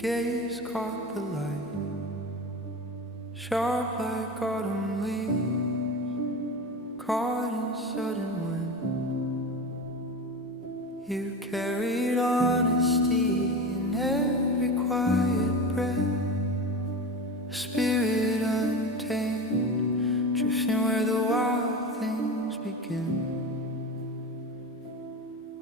gaze caught the light, sharp like autumn leaves, caught in sudden wind. You carried honesty in every quiet breath, a spirit untamed, drifting where the wild things begin.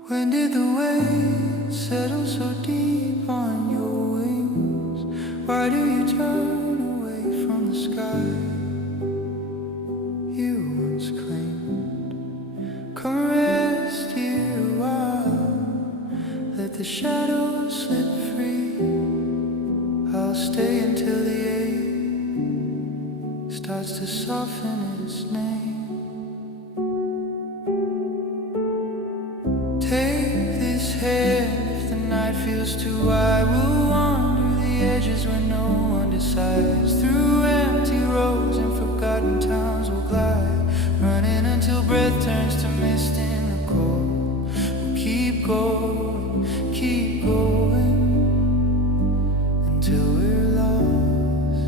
When did the weight settle so deep on your wings? Why do you turn away from the sky you once claimed? Come rest here a while, let the shadows slip free. I'll stay until the ache starts to soften its name. Take this hand if the night feels too wide. We'll wander the edges where no one decides. Through empty roads and forgotten towns we'll glide, running until breath turns to mist in the cold. We'll keep going until we're lost,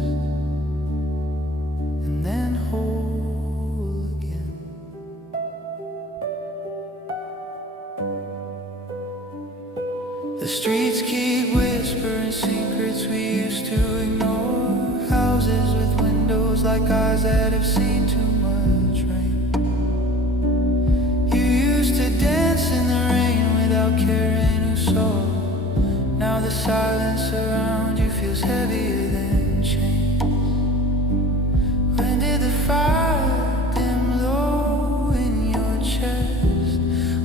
and then whole again. The streets keep whispering secrets we used to ignore. Houses with windows like eyes that have seen too much rain. You used to dance in the rain without caring who saw. Now the silence around you feels heavier than chains. When did the fire dim low in your chest?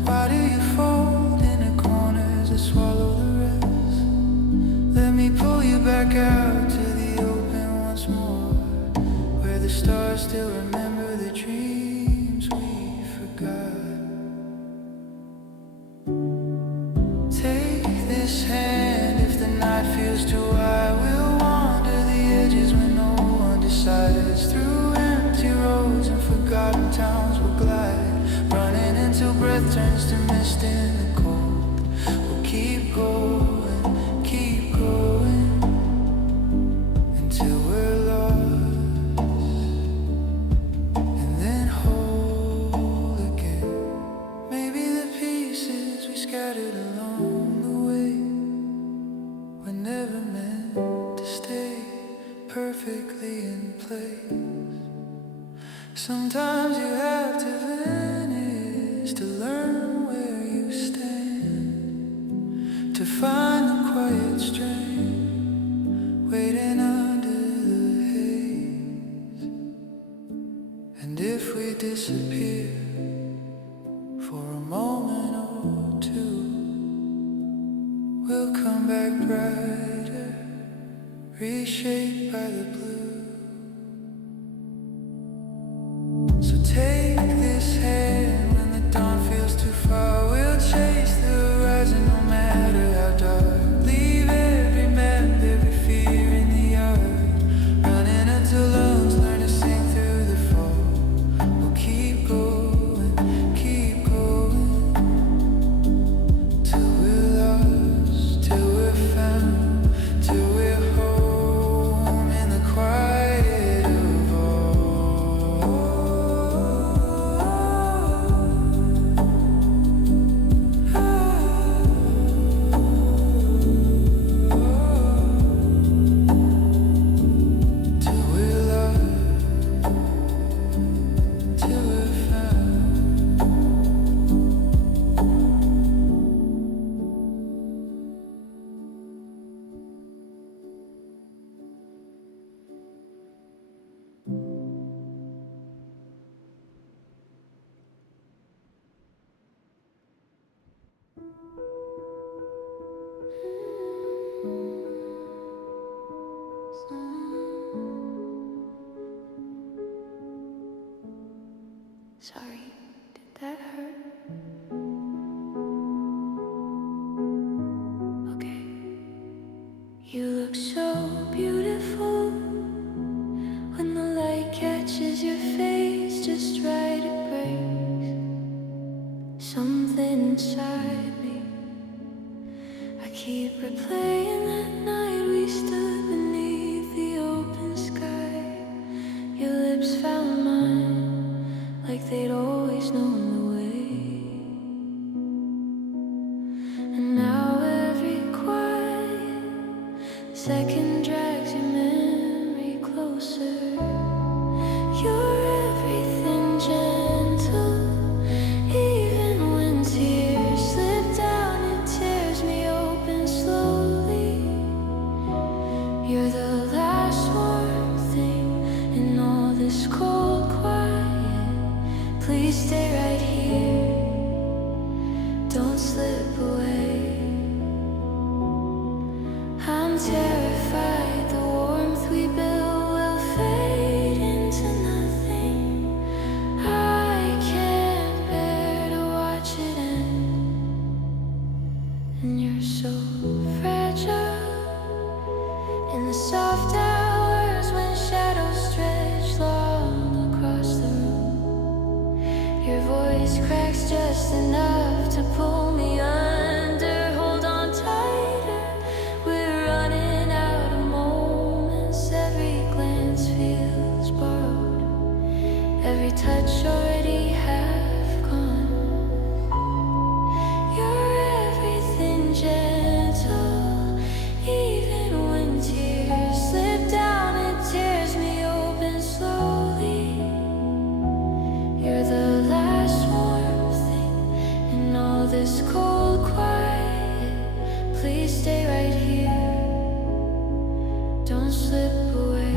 Why do you fold into corners that swallow the rest? Let me pull you back out to the open once more, where the stars still remember the dreams we forgot. Take this hand if the night feels too wide. We'll wander the edges when no one decides. Through empty roads and forgotten towns we'll glide, running until breath turns to mist in the cold. We'll keep going until we're lost, and then whole again. Maybe the pieces we scattered along the way were never meant to stay perfectly in place. Sometimes you have to vanish to learn where you stand, to find the quiet strength waiting under the haze. And if we disappear for a moment or two, we'll come back brighter, reshaped by the blue. So take this hand when the dawn feels too far. We'll chase the horizon no matter how dark. Leave every map, every fear in the yard, running until lungs learn to sing through the fall. We'll keep going till we're lost, till we're found, till we're home in the quiet of all. Till we're lost, till we're found. Sorry, did that hurt? Okay. You look so beautiful when the light catches your face just right. It breaks something inside me. I keep replaying that night we we stood beneath the open sky. Your lips found mine like they'd always known the way. And now every quiet second drags your memory closer. You're everything gentle, even when tears slip down, it tears me open slowly. You're the last warm thing in all this cold quiet. Please stay right here, don't slip away. I'm terrified the warmth we built will fade into nothing. I can't bear to watch it end. And you're so fragile in the soft hours when shadows stretch long across the room. Your voice cracks just enough to pull me under. Hold on tighter, we're running out of moments. Every glance feels borrowed, every touch already half gone. You're everything gentle, even when tears slip down, it tears me open slowly. You're the last warm thing in all this cold quiet. Please stay right here, don't slip away.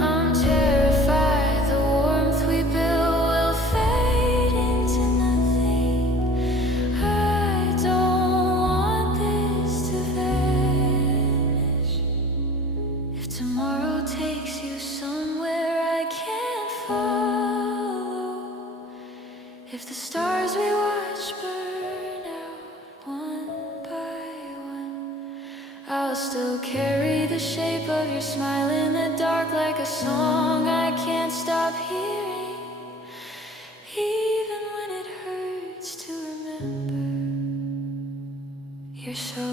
I'm terrified the warmth we built will fade into nothing. I don't want this to vanish. If tomorrow takes you somewhere I can't follow, if the stars we watch burn out one by one, I'll still carry the shape of your smile in the dark like a song I can't stop hearing, even when it hurts to remember. You're so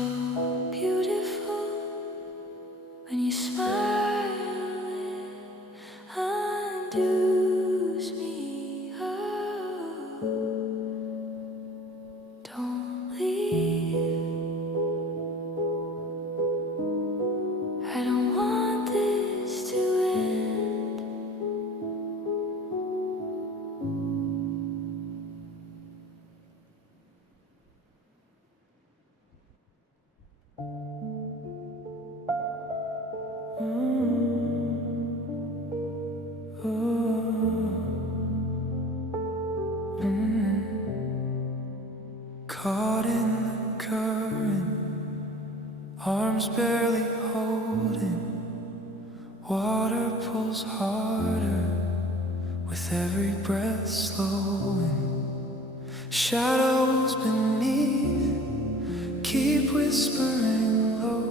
beautiful when you smile, it undoes me. Oh, don't leave. I don't want this to end. Caught in the current, arms barely holding. Water pulls harder with every breath slowing. Shadows beneath keep whispering low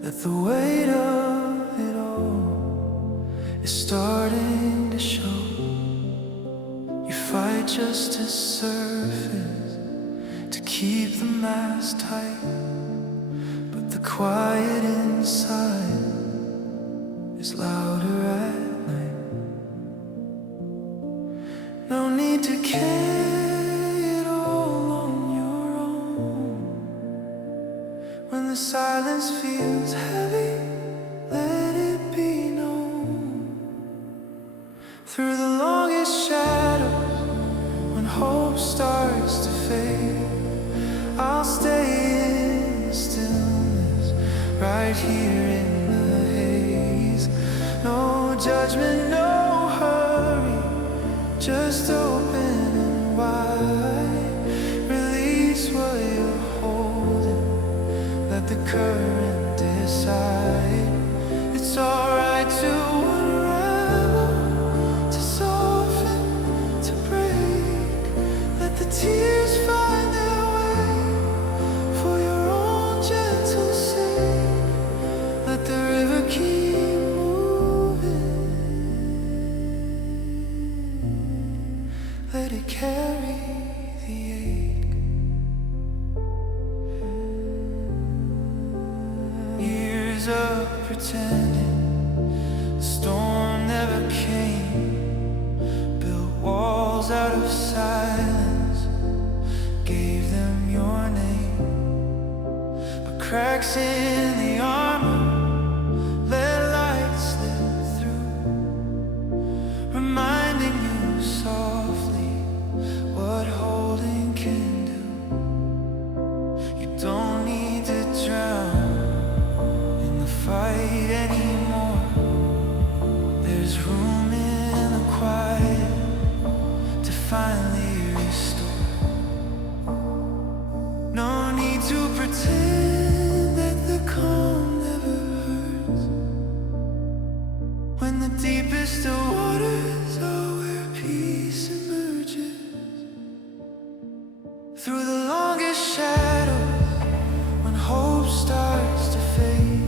that the weight of it all is starting to show. You fight just to surface, to keep the mask tight, but the quiet inside is louder at night. No need to carry it all on your own. When the silence feels heavy, let it be known. Through the longest shadows, when hope starts to fade, I'll stay in the stillness, right here in the haze. No judgment, no hurry, just open and wide. Release what you're holding, let the current decide. It's alright to unravel, to soften, to break. Let the tears find their way for your own gentle sake. Let years of pretending the storm never came, built walls out of silence, gave them your name. But cracks in the armor let light slip through, reminding you softly what holding can do. You don't need to drown in the fight anymore. There's room in the quiet to finally restore. No need to pretend that the calm never hurts, when the deepest of waters are where peace emerges. Through the longest shadows, when hope starts to fade,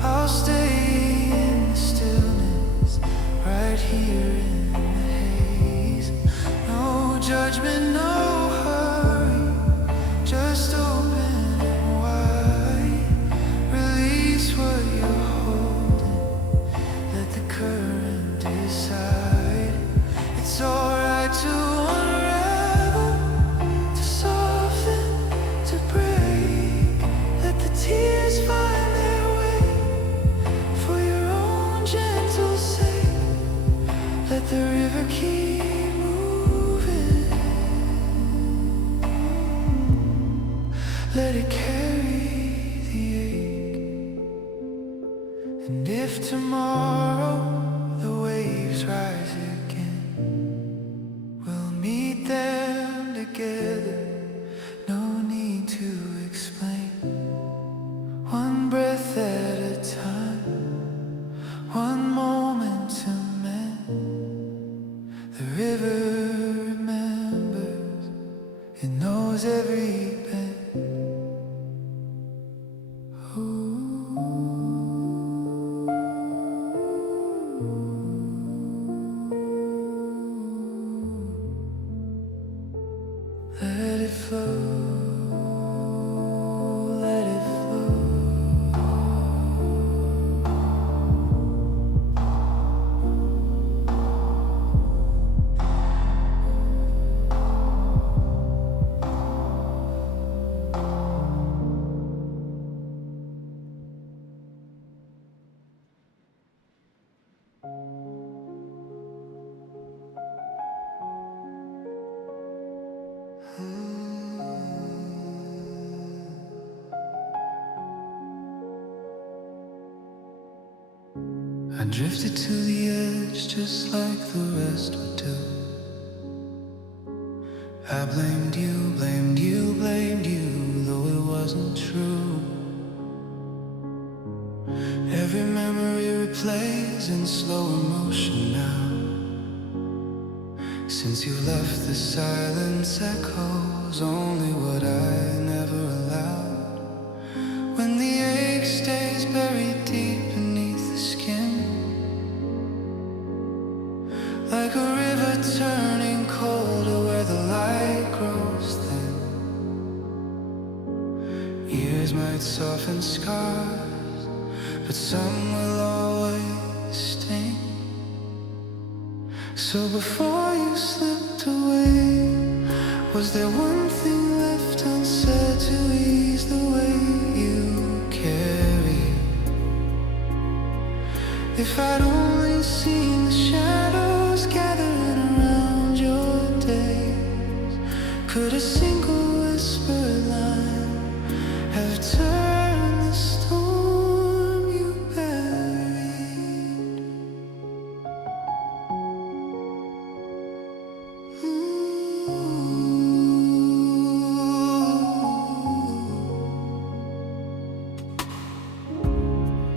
I'll stay in the stillness, right here in the haze. No judgment, no hurry, just open and wide. Release what you're holding, let the current decide. It's alright to unravel, to soften, to break. Let the tears find their way for your own gentle sake. Let the river keep moving, let it carry the ache. And if tomorrow the waves rise again, we'll meet them together. No need to explain. One breath at a time, one moment to mend. The river remembers, it knows every bend. Let it flow, let it flow. I drifted to the edge just like the rest would do. I blamed you, blamed you, blamed you, though it wasn't true. Every memory replays in slow motion now. Since you left, the silence echoes only what I never allowed. When the ache stays buried deep beneath the skin, like a river turning colder where the light grows thin. Years might soften scars, but some will always sting. So before you slipped away, was there one thing left unsaid to ease the weight you carry? If I'd only seen the shadows gathering around your days, could a single whispered line have turned the storm you buried?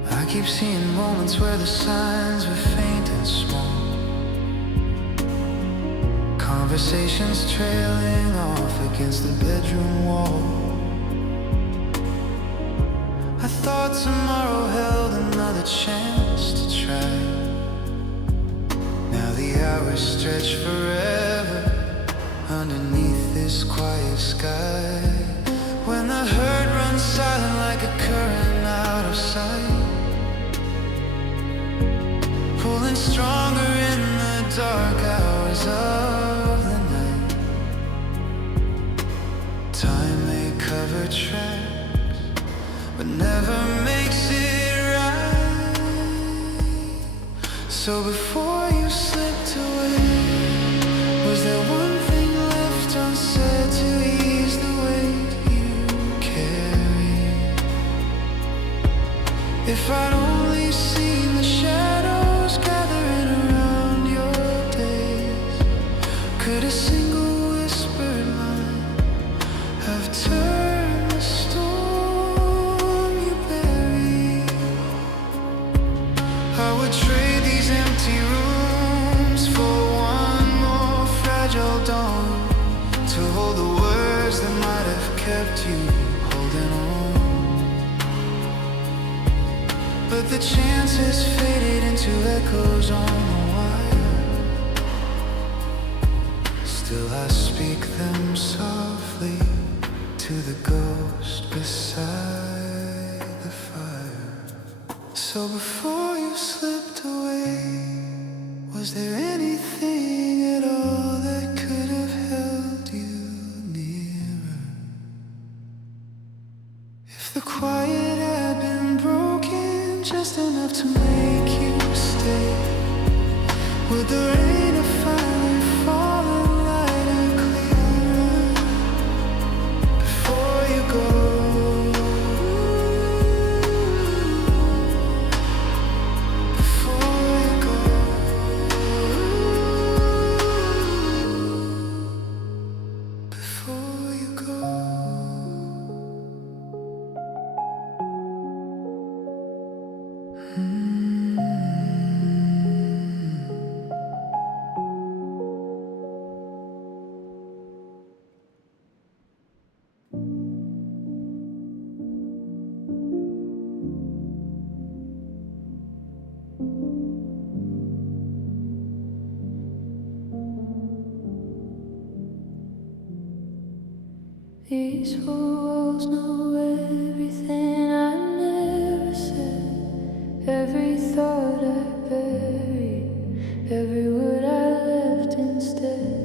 I keep seeing moments where the signs were faint and small, conversations trailing off against the bedroom wall. I thought tomorrow held another chance to try. Now the hours stretch forever underneath this quiet sky. When the hurt runs silent like a current out of sight, pulling stronger in the dark hours of the night. Time may cover tracks, but never makes it right. So before you slipped away, was there one thing left unsaid to ease the weight you carry? If I'd only seen the shadows gathering around your days, could a single whispered line have turned the storm you bury? I would trade these empty rooms for one more fragile dawn, to hold the words that might have kept you holding on. But the chances faded into echoes on the wire. Still I speak them softly to the ghost beside the fire. So before you slipped away, was there anything at all that could have held you nearer? If the quiet had been broken just enough to make you stay, would the rain have finally fallen lighter, clearer before you go? Before you go. Before you go. These walls know everything I never said, every thought I buried, every word I left instead.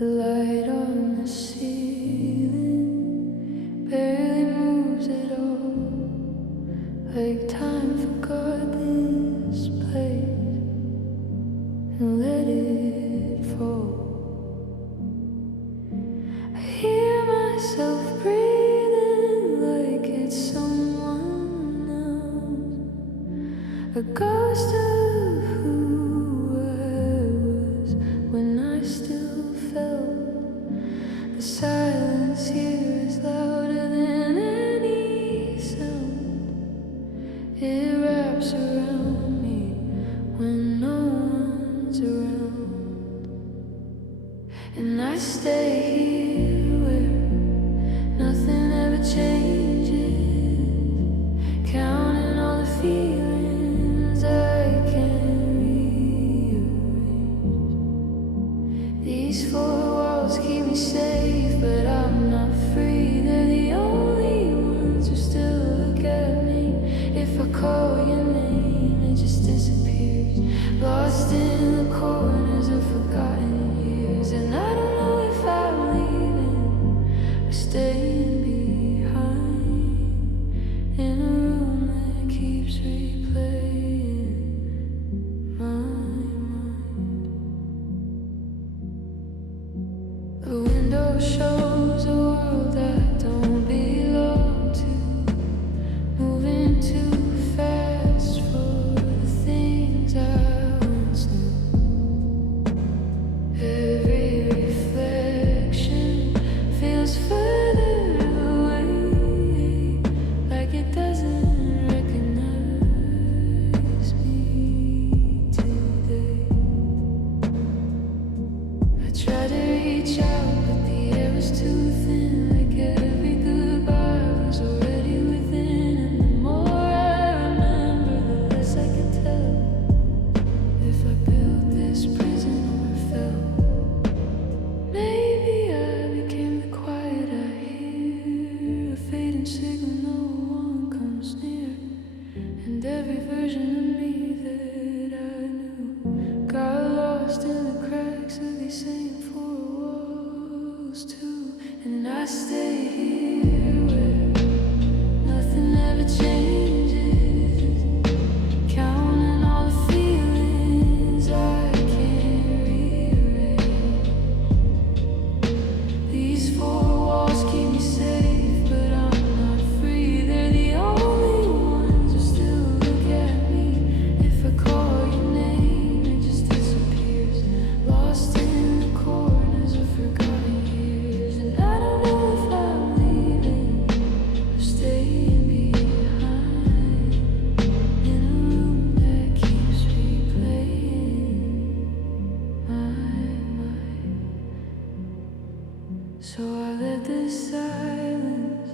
The light on the ceiling barely moves at all, like time forgot this place and let it fall. I hear myself breathing like it's someone else, a ghost of who I was when I still felt. The silence here is louder than any sound. It wraps around me when no one's around, and I stay here where nothing ever changes, counting all the feelings I can't rearrange. These four walls keep me safe, but I'm not free. They're the only ones who still look at me. If I call your name, it just disappears, lost in the corners of forgotten years. And I don't know if I'm leaving or staying behind in a room that keeps replaying my mind. The window shows a world I don't belong to, moving too fast for the things I once knew. Every reflection feels further stay here where nothing ever changes, counting all the feelings I can't erase. These four walls keep me safe, but I'm not free. They're the only ones who still look at me. If I call your name, it just disappears, lost in the corners of forgotten years. And I don't know if I'm leaving or staying behind in a room that keeps replaying my mind. So I let the silence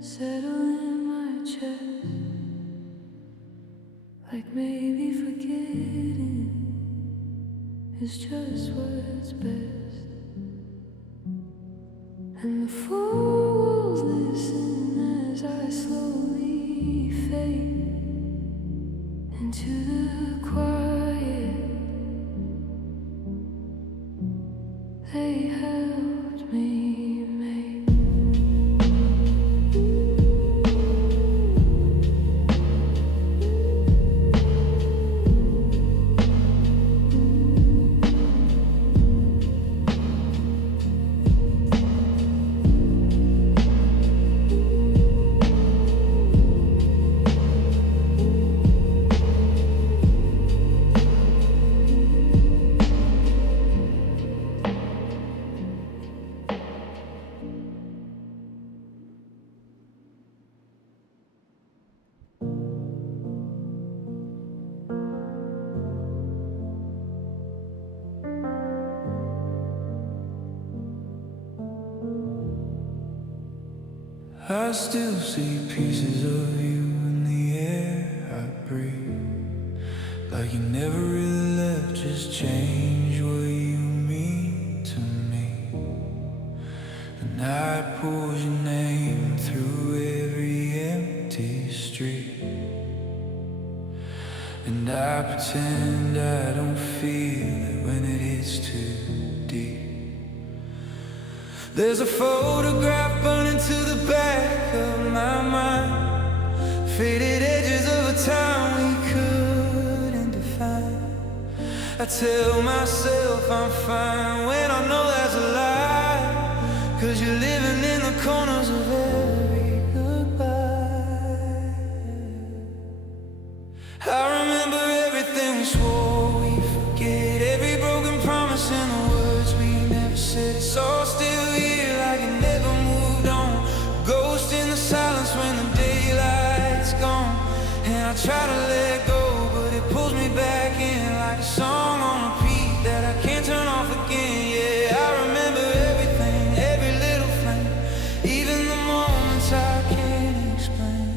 settle in my chest, like maybe forgetting is just what's best. And the four walls listen as I slowly fade into the quiet. They helped me make. I still see pieces of you in the air I breathe. Like you never really left, just changed what you mean to me. The night pours your name through every empty street, and I pretend I don't feel it when it hits too deep. There's a photograph burning to the back of my mind, faded edges of a time we couldn't define. I tell myself I'm fine when I know that's a lie, 'cause you're living in the corners of every goodbye. I remember everything we swore we'd forget, every broken promise and the words we never said. It's all still here like it never moved on, ghost in the silence when the daylight's gone. And I try to let go, but it pulls me back in like a song on repeat that I can't turn off again. Yeah, I remember everything, every little flame, even the moments I can't explain.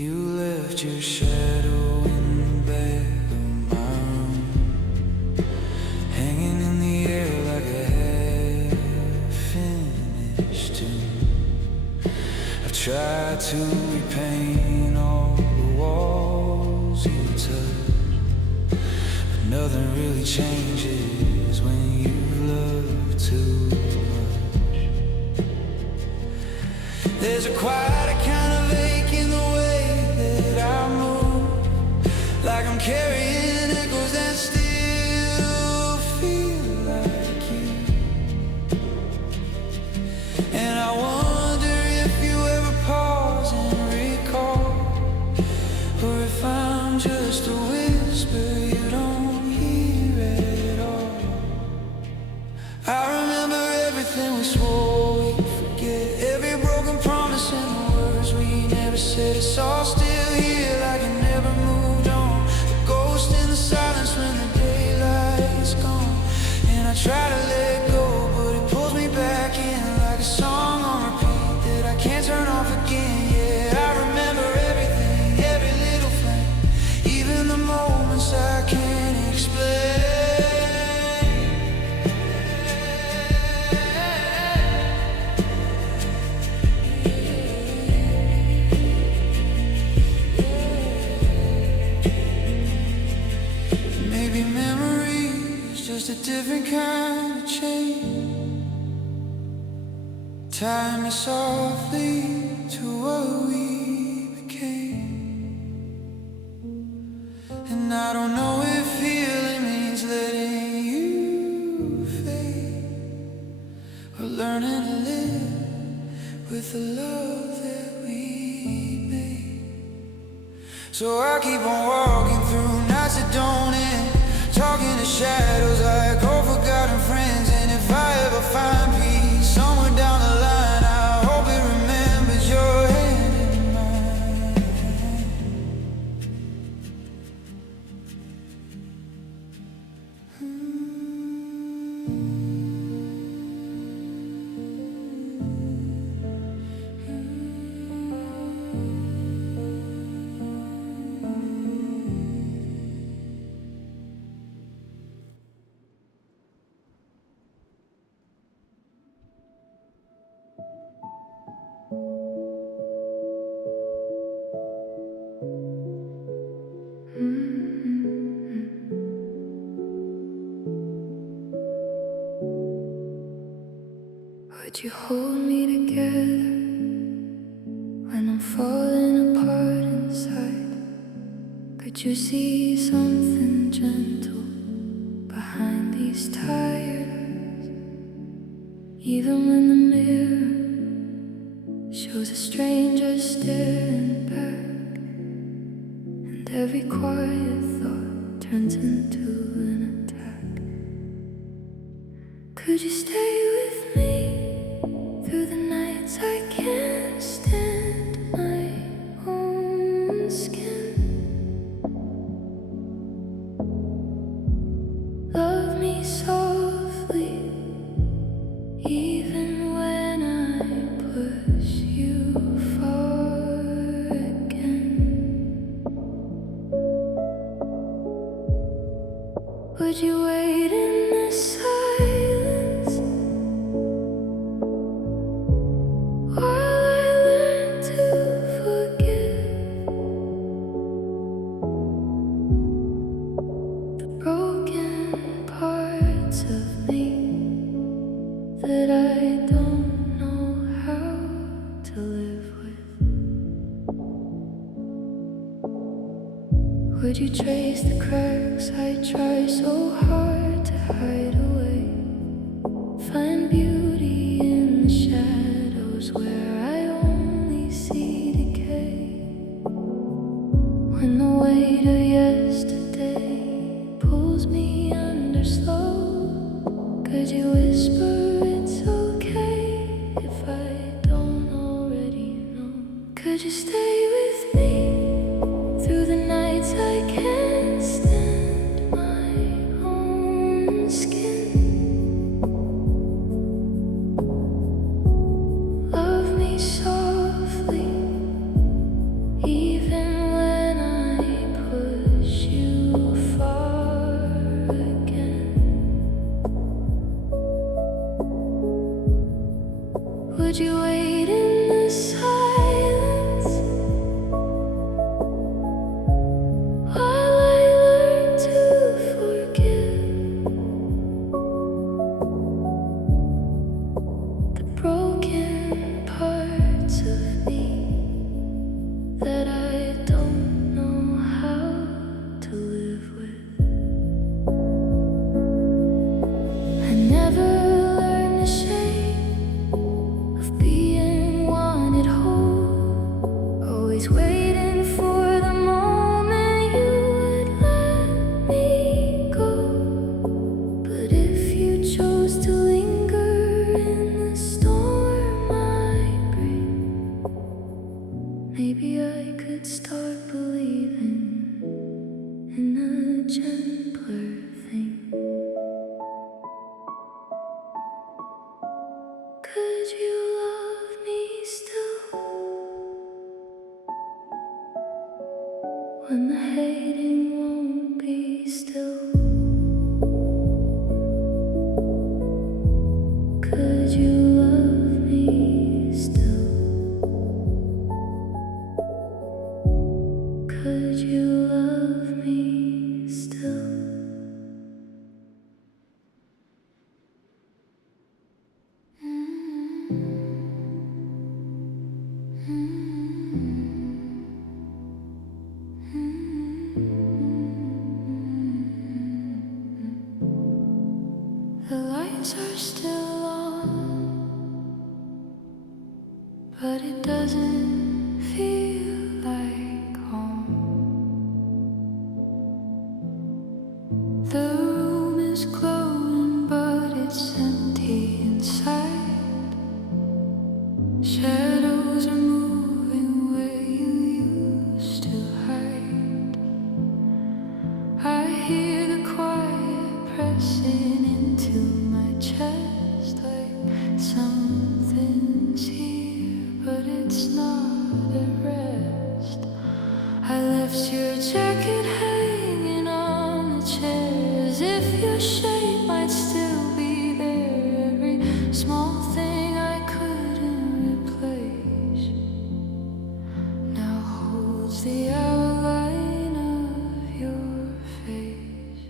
You left your shadow in the back of my room, hanging in the air like a half-finished tune. I've tried to repaint all the walls you touch, but nothing really changes when you love too much. There's a quiet kind of ache in the way that I move, like I'm carrying echoes that still feel like you. And I wonder if you ever pause and recall, or if I'm just a whisper you don't hear at all. I remember everything we swore we'd forget, every broken promise and the words we never said. It's all still here like it never moved on, the ghost in the silence when the daylight's gone. And I try to let go, but it pulls me back in like a song on repeat that I can't turn off again. Yeah, I remember everything, every little flame, even the moments I can't explain. Maybe memory is just a different kind of change. Tie me softly to what we became. And I don't know if healing means letting you fade, or learning to live with the love that we made. So I keep on walking through nights that don't end, talking to shadows like old forgotten friends. And if I ever find peace somewhere down the line, I hope it remembers your hand in mine. Would you hold me together when I'm falling apart inside? Could you see something gentle behind these tires? Even when the mirror shows a stranger staring back, and every quiet thought turns into an attack. Could you stay with me through the nights I can't stand my own skin? Love me softly, even when I push you far again. Would you wait in the silence while I learn to forgive the broken parts of me that I don't know how to live with? Would you trace the cracks I try so hard to hide away? Find beauty in the shadows where I only see decay. When the weight of yesterday pulls me under slow, could you whisper it's okay if I don't already know? Could you stay with me through the nights I can't stand my own skin? Love me softly, even when I push you far again. Would you wait in the silence while I learn to forgive the broken parts of me that I don't know how to live with? I never learned the shame of being wanted whole, always waiting for the moment you would let me go. But if you chose to linger in the storm I bring, maybe I could start believing in a gentler thing. Could you love me still when the hating won't be still? Could you love me still? Could you love me still? but it doesn't feel like home. The room is glowing, but it's empty inside. Shadows are moving where you used to hide. I hear the quiet pressing into my chest, like something's here, but it's not at rest. I left your jacket hanging on the chair, as if your shape might still be there. Every small thing I couldn't replace now holds the outline of your face.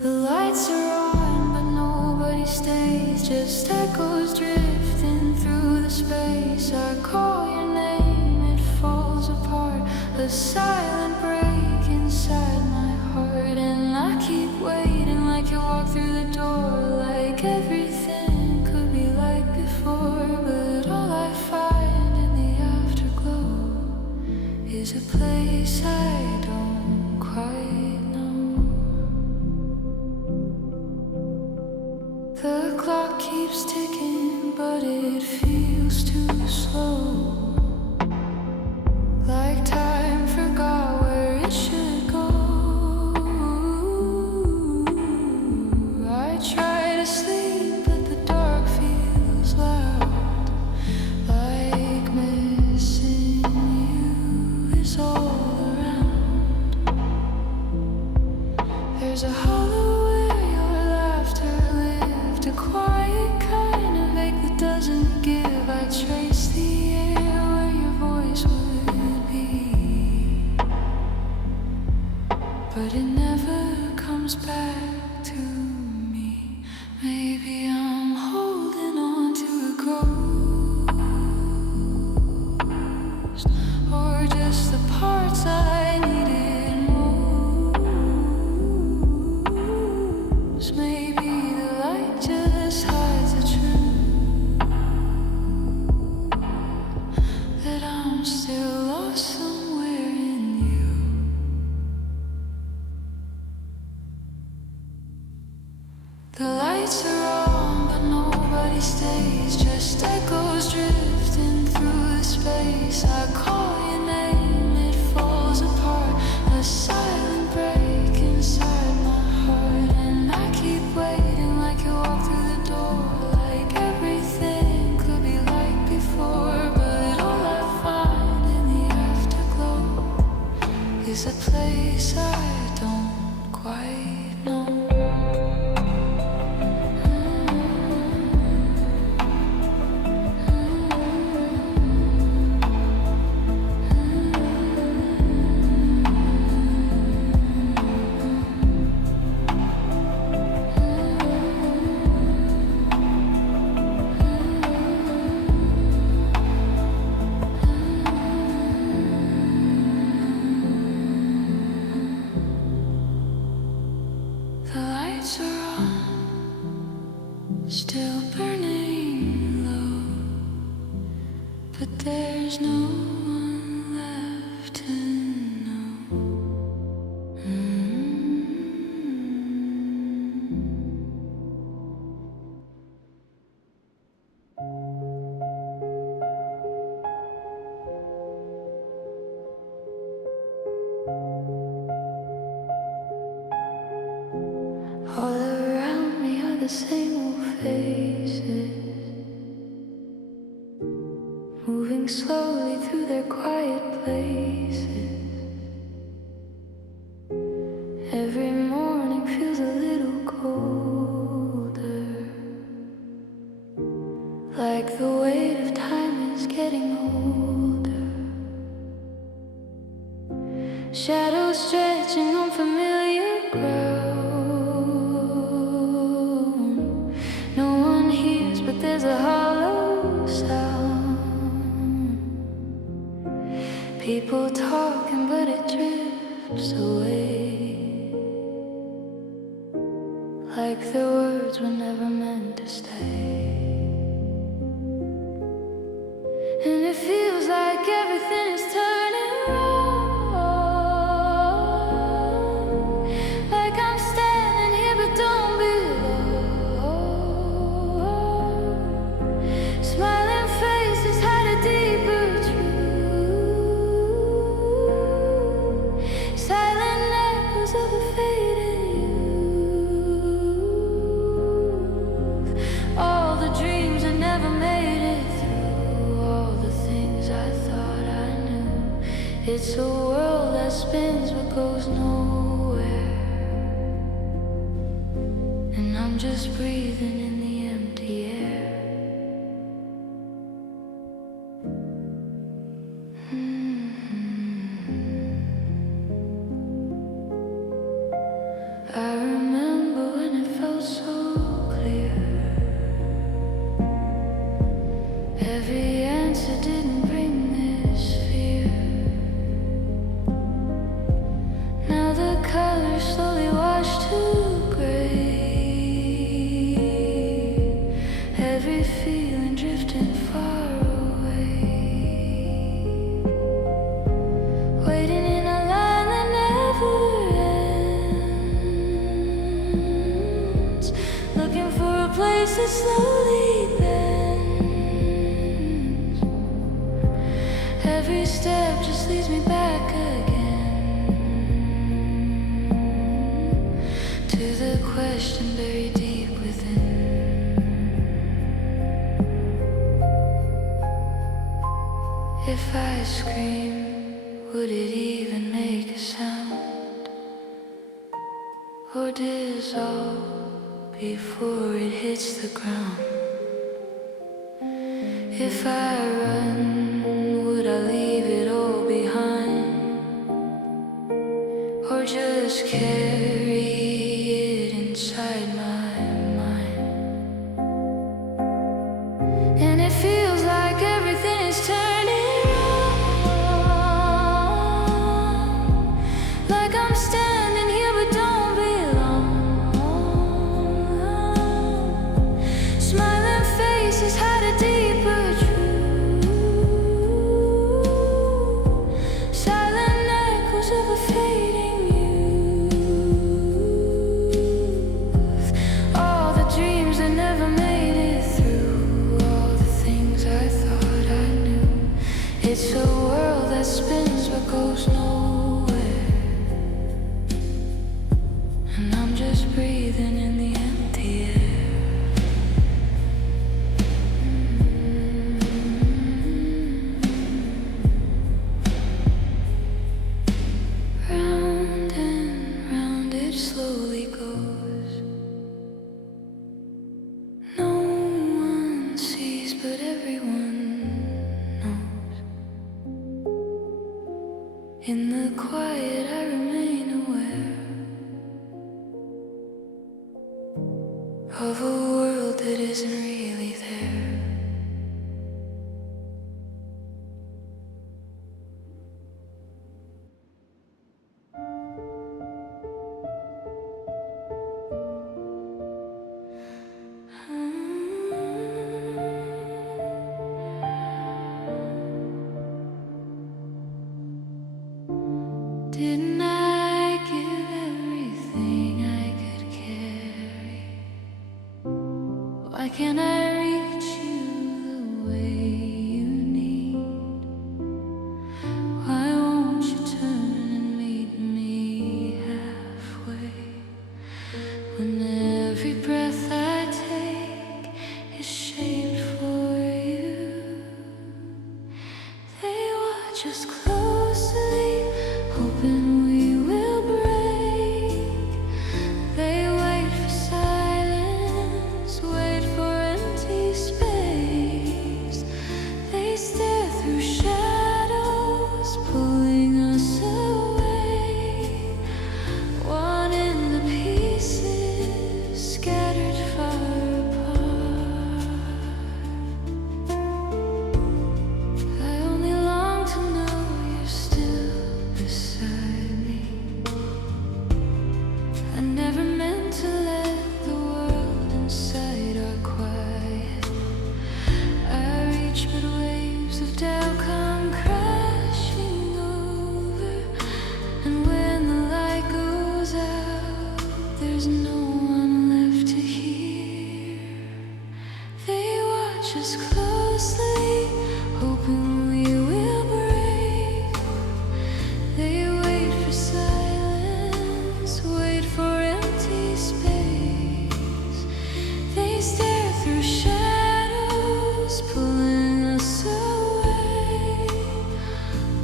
The lights are on, but nobody stays, just echoes drifting through the space. I call your name, it falls apart, a silent break inside my heart. And I keep waiting, like you walk through the door, like everything could be like before. But all I find in the afterglow is a place I don't quite know. The clock keeps ticking, but it feels too slow, like time forgot where it should go. I try to sleep, but the dark feels loud, like missing you is all around. There's a hollow where your laughter lived, a quiet kind of ache that doesn't give. I trace the air where your voice would be, but it never comes back to me. Maybe I'm holding on to a ghost, or just the parts I needed most. Maybe the light just hides the truth, that I'm still lost somewhere in you. The lights are on, but nobody stays, just echoes drifting through the space. I call your name, it falls apart, a silent break inside my heart. And I keep waiting, like you walk through the door, like everything could be like before. But all I find in the afterglow is a place I don't quite know. The lights are on, still burning low, but there's no one left to know. All around me are the same old faces, moving slowly through their quiet places. Every morning feels a little colder, like the weight of time is getting older. Shadows stretching on familiar ground. No one hears, but there's a hollow sound. People talking, but it drifts away, like the words were never meant to stay. It's a world that spins but goes nowhere, and I'm just breathing in the empty air. I remember when it felt so clear. Every answer didn't bring this fear. Now the colors slowly wash to gray. Every feeling drifting far away. Waiting in a line that never ends. Looking for a place that slowly bends. Every step just leads me back again to the question buried deep within. If I scream, would it even make a sound? Or dissolve before it hits the ground? If I run, would I leave it all behind? Or just carry it inside my mind? And it feels like everything is turning wrong, like I'm standing here but don't belong. Smiling faces hide a deeper truth. Silent echoes of a fading youth. All the dreams that never made it through. All the things I thought I knew. It's a world that spins but goes nowhere, and I'm just breathing in the empty air. Round and round it slowly goes. No one sees but everyone knows. In the quiet I remain aware of a world that isn't really there. Didn't I give everything I could carry? Why can't I reach you the way you need? Why won't you turn and meet me halfway? When every breath I take is shaped for you. They watch us closely, hoping we will break. They wait for silence, wait for empty space. They stare through shadows, pulling us away. Wanting the pieces scattered far apart. I only long to know you're still beside me. I never meant to let the world inside our quiet. I reach but waves of doubt come crashing over. And when the light goes out, there's no one left to hear. They watch us closely, hoping we will break. They wait for silence, wait for empty space. They stare through shadows, pulling us away.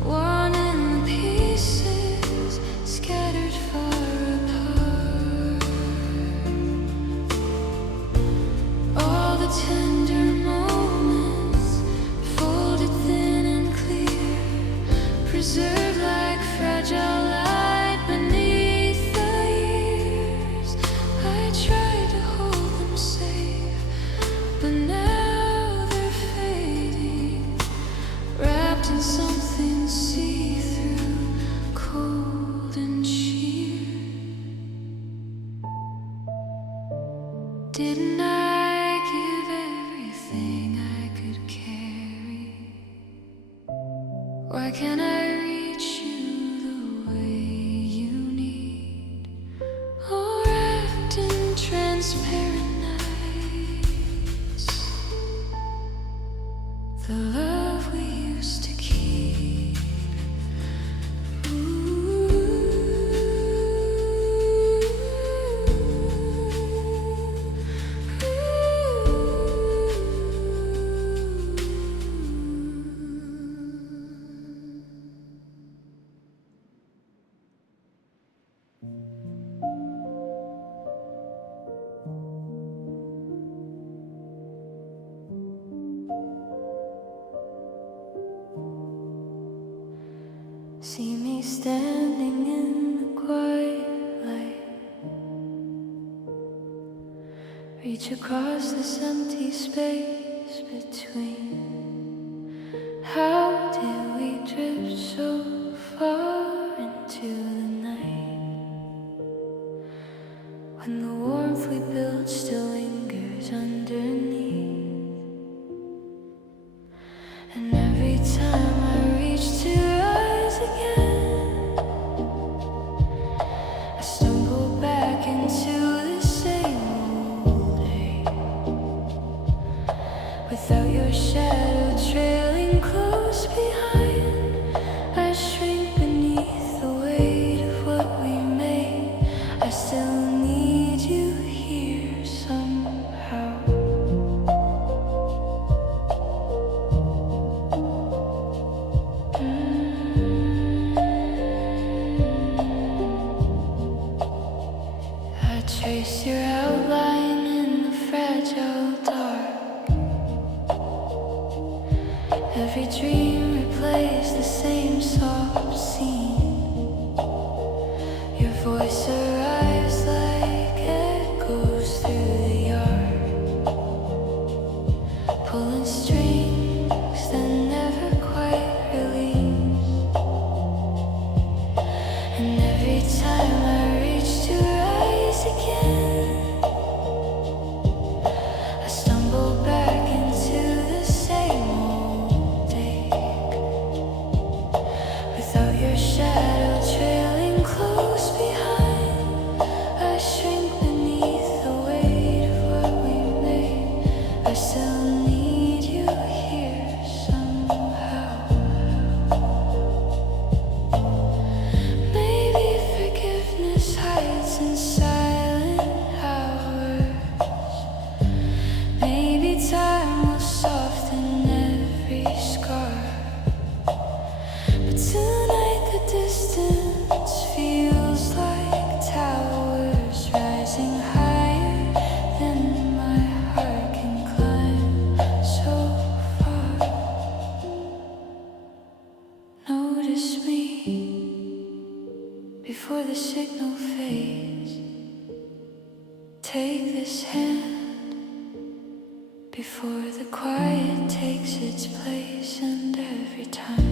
Wanting the tender moments, folded thin and clear, preserved like fragile light beneath the years. I tried to hold them safe, but now they're fading, wrapped in something see-through, cold and sheer. Didn't I give everything I could carry? Why can't I reach you the way you need? All wrapped in transparent nights, the love we used to keep. See me standing in the quiet light, reach across this empty space between. How did we drift so far into the night, when the warmth we built still lingers underneath? And every time I reach to rise again, I stumble back into the same old day, without your shadow trailing close behind. I shrink beneath the weight of what we made. I still need you here somehow. I trace your outline in the fragile dark. Every dream replays the same soft scene. Your voice arrives like echoes through the yard, pulling strings that never quite release. And every time I reach to rise again, I stumble back into the same old day, without your shadow trailing close behind. I shrink beneath the weight of what we made. I still need you here somehow. Maybe forgiveness hides in silent hours. Maybe time will soften every scar. But tonight the distance feels like towers rising higher than my heart can climb so far. Notice me before the signal fades. Take this hand before the quiet takes its place. And every time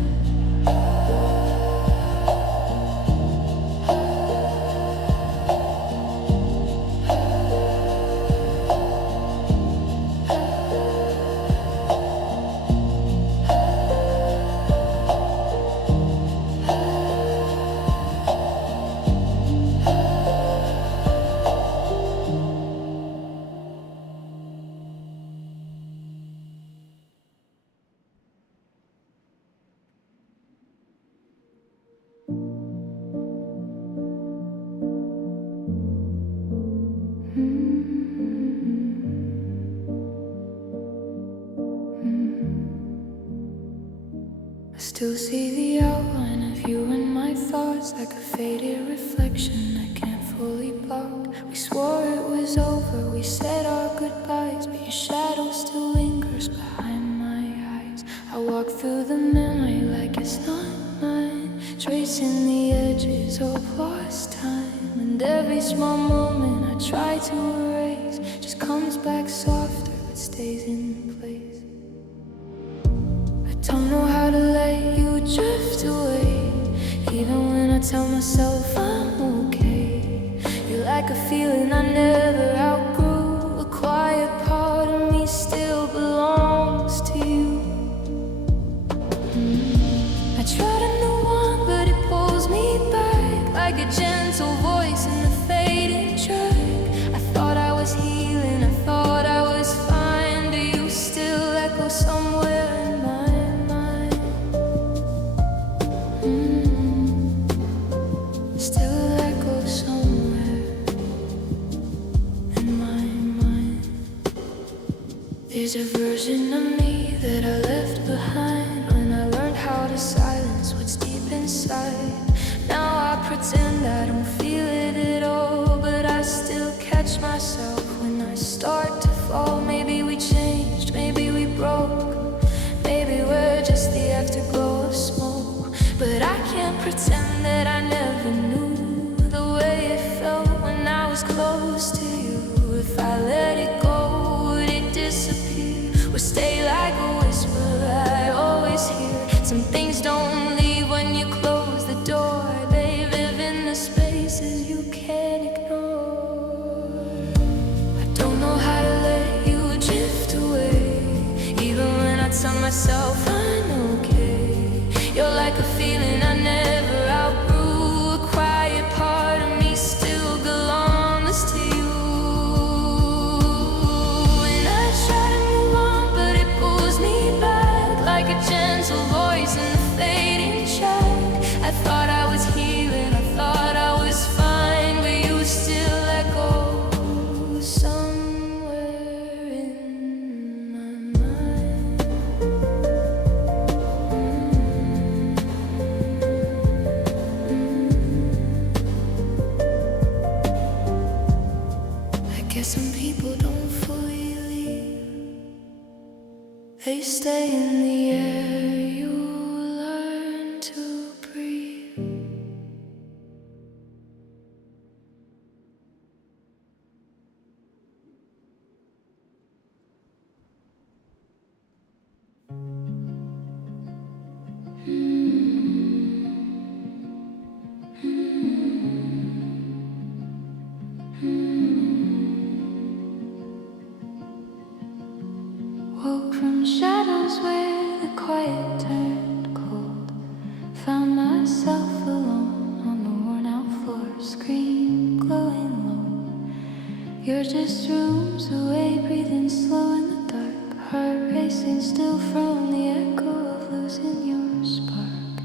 I still see the outline of you in my thoughts, like a faded reflection I can't fully blocked. We swore it was over, we said our goodbyes, but your shadow still lingers behind my eyes. I walk through the memory like it's not mine, tracing the edges of lost time. And every small moment I try to erase just comes back softer but stays in place. I don't know how to let you drift away, even when I tell myself I'm okay. You're like a feeling I never outgrew, a quiet part of me still belongs to you. I try to move on, but it pulls me back like a gentle voice in the fading track. I thought I was healing, I thought I was fine. Do you still echo somewhere in my mind? Still echo somewhere in my mind. There's a version of me that I left behind when I learned how to silence what's deep inside. Now I pretend I don't feel it at all, but I still catch myself when I start to fall. Maybe we changed, maybe we broke, maybe we're just the afterglow of smoke. But I can't pretend that I never knew the way it felt when I was close to you. If I let it go, would it disappear or stay like a whisper I always hear? Some things don't leave when you close the door. They live in the spaces you can't ignore. I don't know how to let you drift away, even when I tell myself I'm okay. You're like a feeling I never outgrew, a quiet part of me still belongs to you. And I try to move on, but it pulls me back like a gentle voice in the fading track. I thought I was healing, I thought I was fine, but you still echo somewhere in my mind. I guess some people don't fully leave, they stay in the air you learn to breathe. Woke from shadows where the quiet turned cold. Found myself alone on the worn out floor, screen glowing low. You're just rooms away, breathing slow in the dark, heart racing still from the echo of losing your spark.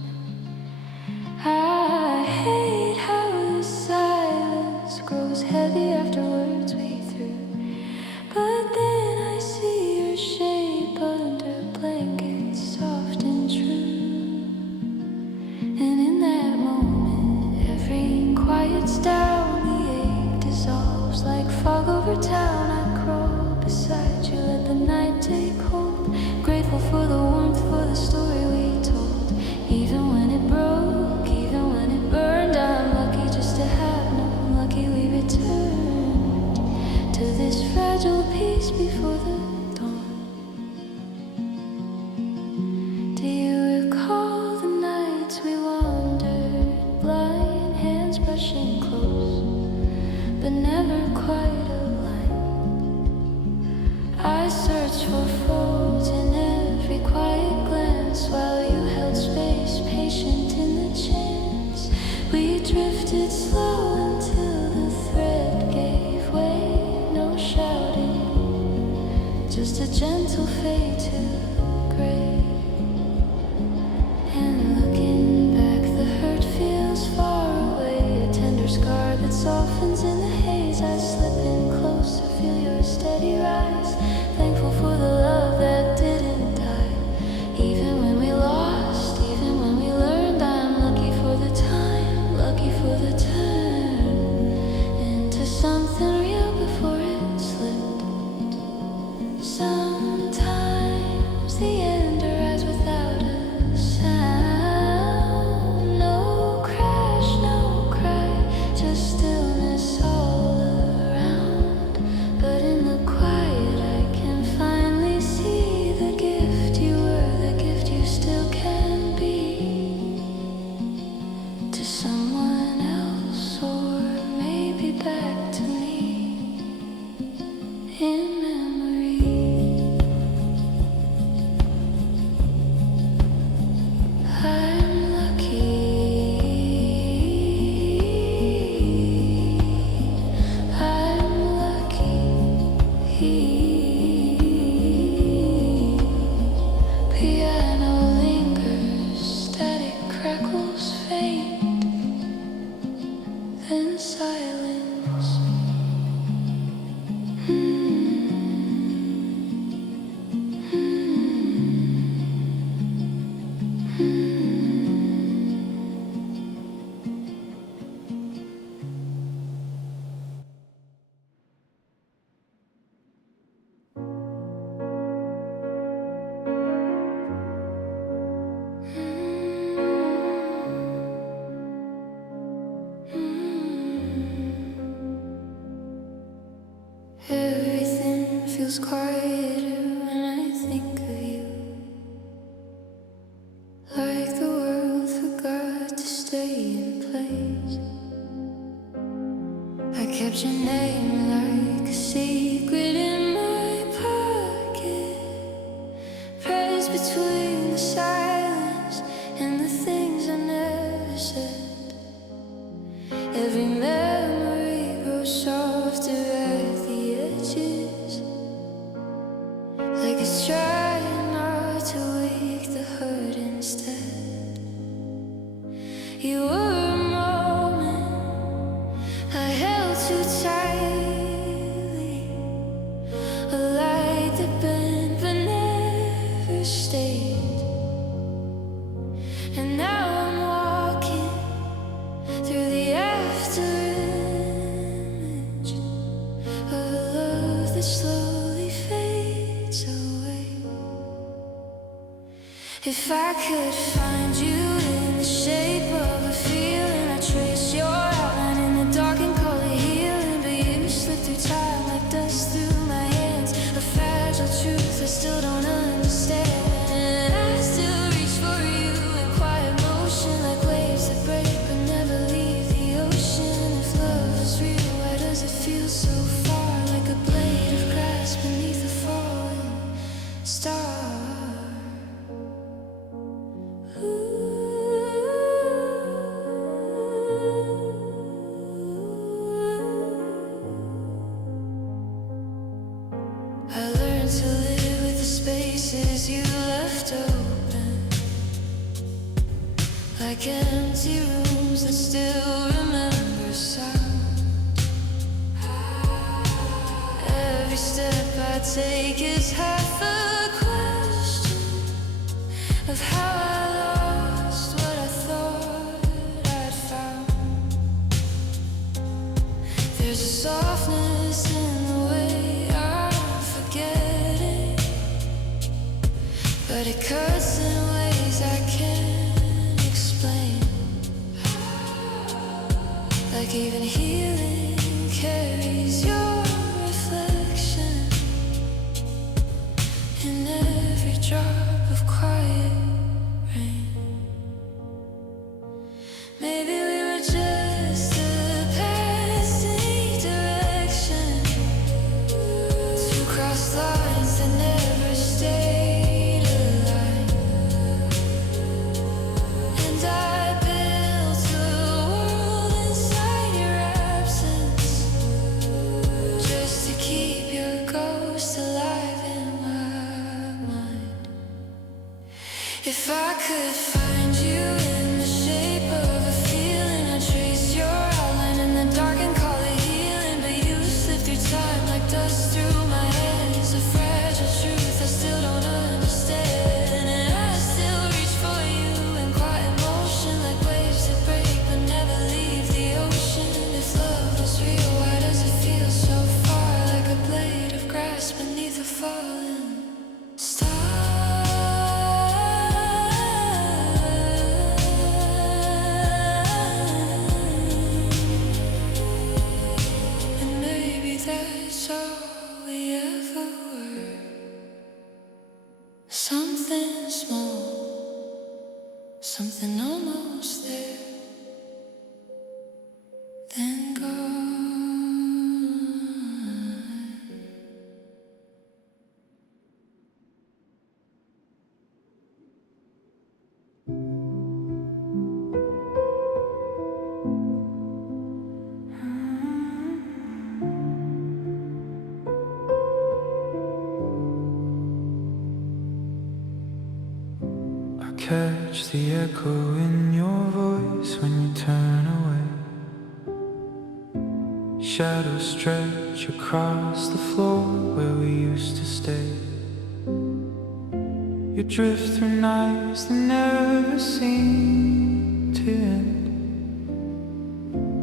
I hate how the silence grows heavy after words we threw, but then I see your shape under blankets, soft and true. And in that moment, everything quiets down, the ache dissolves like fog over town. I crawl beside you, let the night take hold, grateful for the warmth, for the story we told. Even when it broke, even when it burned, I'm lucky just to have known, lucky we returned to this fragile peace before the dawn. Do you recall the nights we wandered, blind hands brushing close, but never quite aligned? I searched for folds in every quiet glance, while you held space, patient in the chance. We drifted slow until the thread gave way, no shouting, just a gentle fade to gray. And looking back, the hurt feels far away, a tender scar that softens in the haze. I slip in closer, feel your steady rise, thankful for the love that didn't die. Even when we lost, even when we learned, I'm lucky for the time, lucky for the turn feels quieter when I think of you. Like the world forgot to stay in place. I kept your name like a secret in my pocket, pressed between the silence and the things I never said. Every memory grows softer at the edges, like it's trying not to wake the hurt instead. You were a moment I held too tightly, a light that bent but never stayed. And now I'm walking through the after image of a love that slowly fades away. If I could find you in the shape of a feeling, I'd trace your outline in the dark and call it healing. But you slip through time like dust through my hands, a fragile truth I still don't understand. I still reach for you in quiet motion, like waves that break but never leave the ocean. If love is real, why does it feel so far, like a blade of grass beneath a falling star? I learned to live with the spaces you left open, like empty rooms that still remember sound. Every step I take is half a question of how I lost what I thought I'd found. There's a softness in the way I'm forgetting, but it cuts in ways I can't explain. Like even healing carries your reflection in every drop of quiet rain. Maybe we were just the past in each direction, two crossed lines that never stayed aligned. And I built a world inside your absence, just to keep your ghost alive in my mind. If I could find you in the shape of a feeling, I'd trace your outline in the dark and call it healing. But you slip through time like dust through my hands, a fragile truth I still don't understand. And I still reach for you in quiet motion, like waves that break but never leave the ocean. If love was real, why does it feel so far, like a blade of grass beneath a falling star? And maybe that's all we ever were. Something small, something almost there, then gone. I catch the echo in your voice when you turn away. Shadows stretch across the floor where we used to stay. You drift through nights that never seem to end,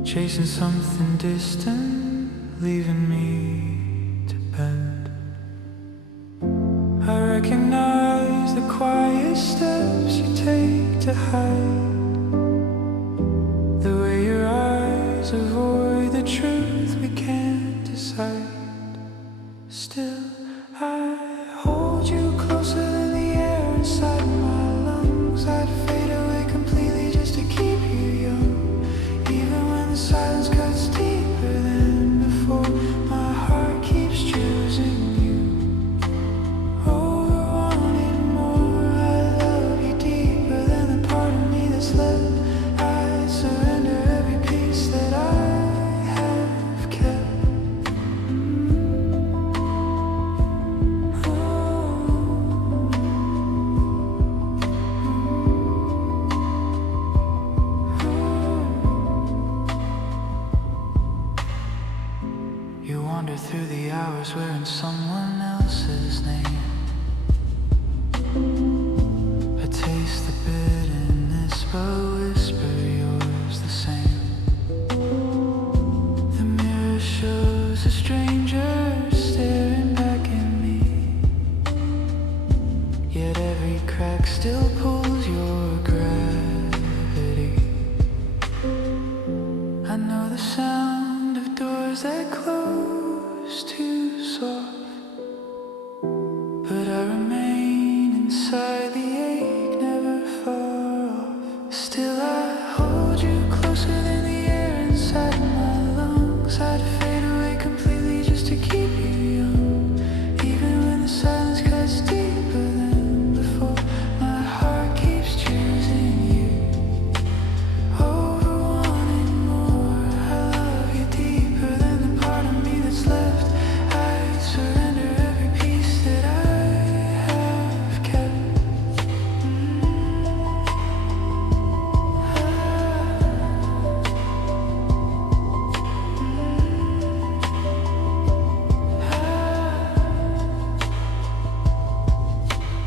chasing something distant, leaving me to bend. I recognize the quiet steps you take to hide, the way your eyes avoid the truth we can't decide. Still, someone else's name. I taste the bitterness, but whisper yours the same. The mirror shows a stranger staring back at me, yet every crack still pulls your gravity. I know the sound of doors that close too soft, but I remain inside, the ache never far off. Still I hold you closer than the air inside my lungs. I'd fade away completely just to keep you young, even when the silence cuts deeper than before. My heart keeps choosing you over wanting more. I love you deeper than the part of me that's left. I surrender every piece that I have kept.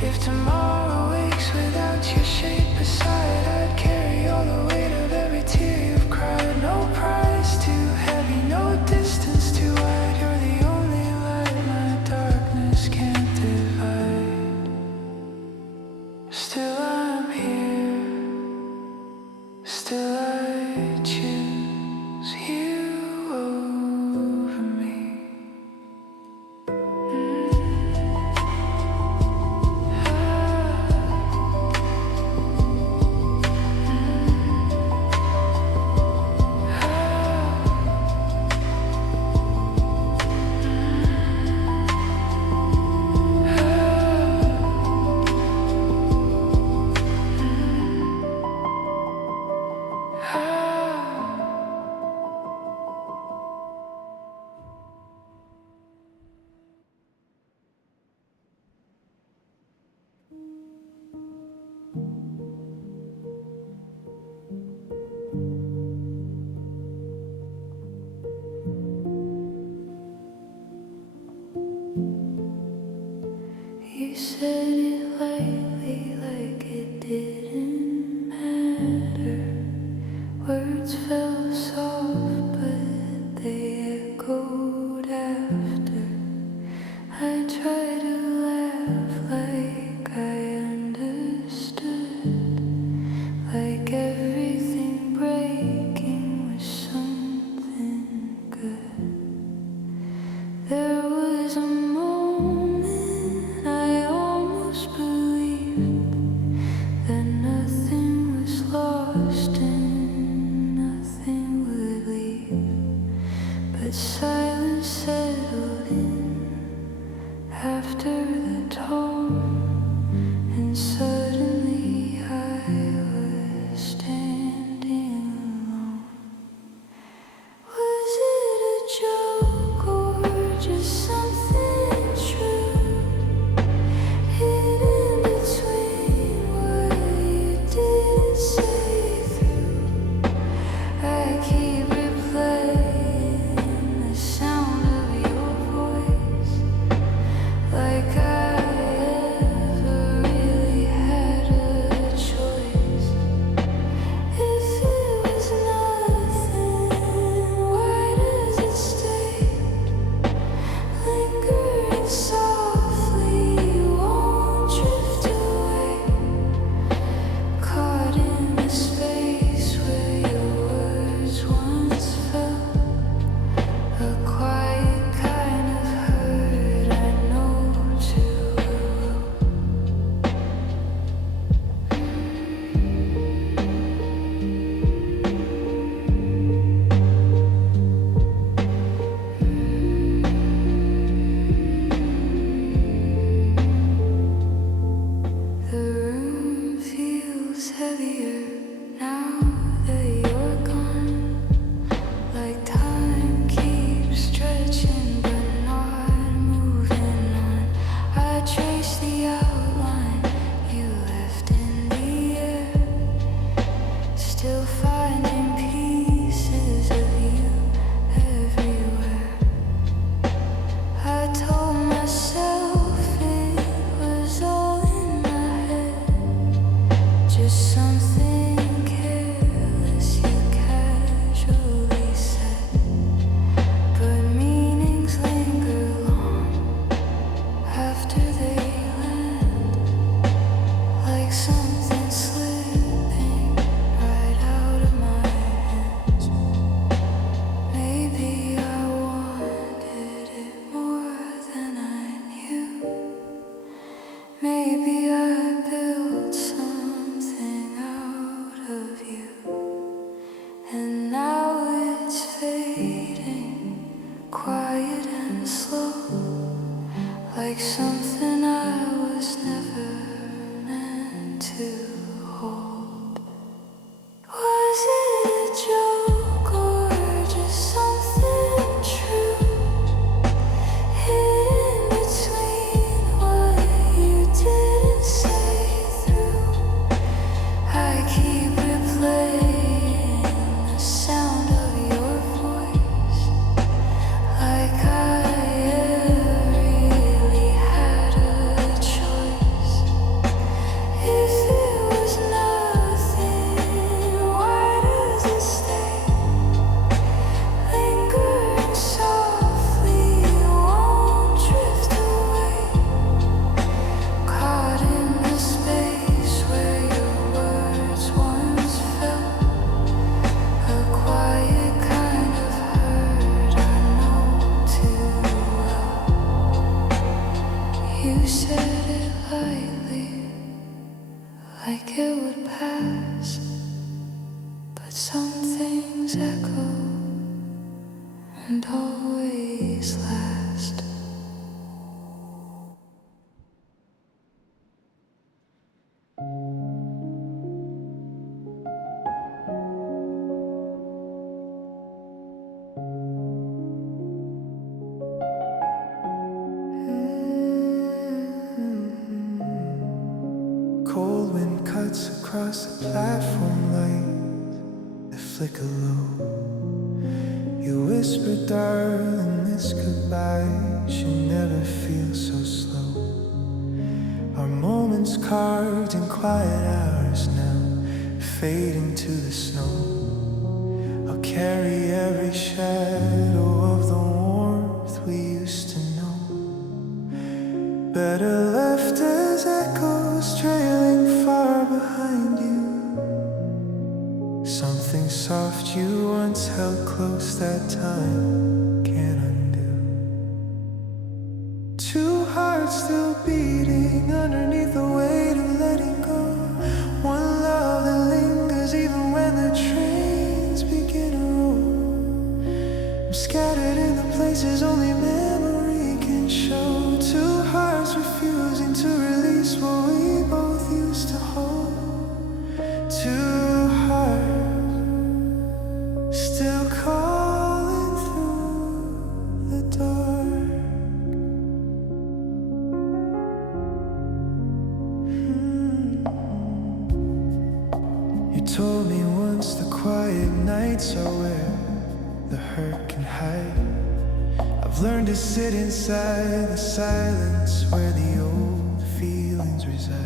If tomorrow wakes without your shape beside, I'd carry all the weight of every tear you've cried. No prize too heavy, no distance too wide. You're the only light my darkness can't divide. Still I'm here, still I choose you over me. You said it lightly, like it didn't matter. Words fell soft, but they echoed after. I tried to laugh like I understood, like everything breaking was something good. There was a moment I almost believed something slipping right out of my hands. Maybe I wanted it more than I knew. Maybe I built something out of you, and now it's fading, quiet and slow, like something I was never meant to hold. Was it a joke or just something true? Hidden between what you didn't say through. I keep replaying the sound of your voice, like I ever really had a choice. If it was nothing, why does it stay? Lingering softly, won't drift away. Caught in the space where your words once felt. A quiet kind of hurt I know too well. You said it lightly, like it would pass, but some things echo and always last. Cold wind cuts across the platform lights that flicker low. You whisper, darling, this goodbye should never feel so slow. Our moments carved in quiet hours now, fading to the snow. I'll carry every shadow of the warmth we used to know. Better left as echoes trailing far behind you. Something soft you once held close that time can't undo. Two hearts still beating underneath the weight of letting go. One love that lingers even when the trains begin to roll. I'm scattered in the places only memory can show. Two hearts refusing to release what we both used to hold. Two hearts still calling through the dark. You told me once the quiet nights are where the hurt can hide. I've learned to sit inside the silence where the old feelings reside.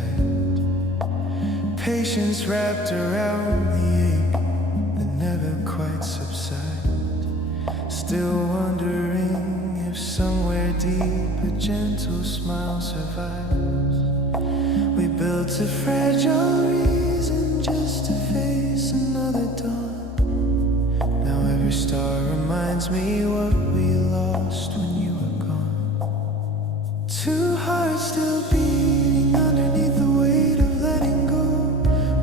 Patience wrapped around the ache that never quite subsides. Still wondering if somewhere deep a gentle smile survives. We built a fragile reason just to face another dawn. Now every star reminds me what we lost when you were gone. Two hearts still beating underneath the weight of letting go.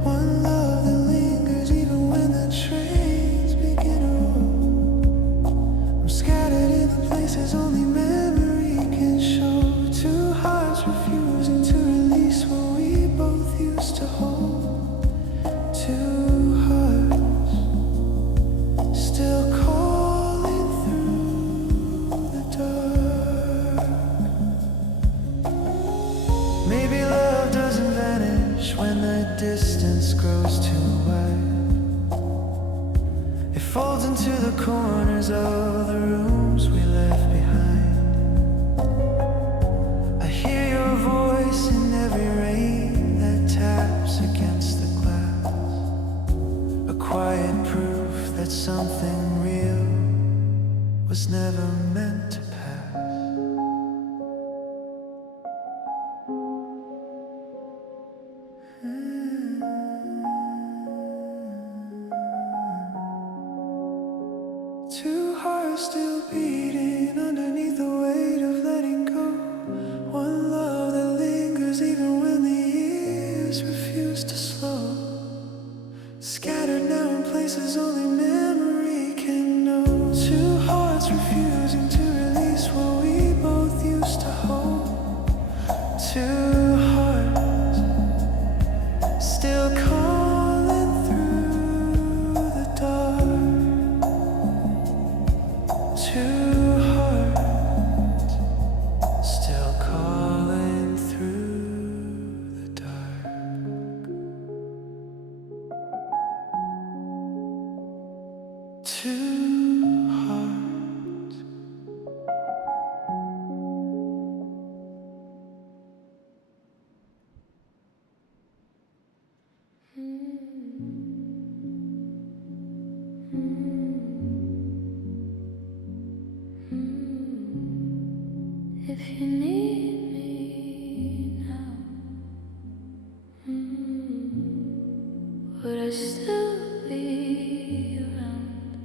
One love that lingers even when the trains begin to roll. I'm scattered in the places only memory can show. Two hearts refusing to release what we both used to hold. Two hearts still calling through the dark. Maybe love doesn't vanish when the distance grows too wide. It folds into the corners of the rooms we left behind. I hear your voice in every rain that taps against the glass. A quiet proof that something real was never meant to pass. Mm-hmm. if you need me now. Would I still be around?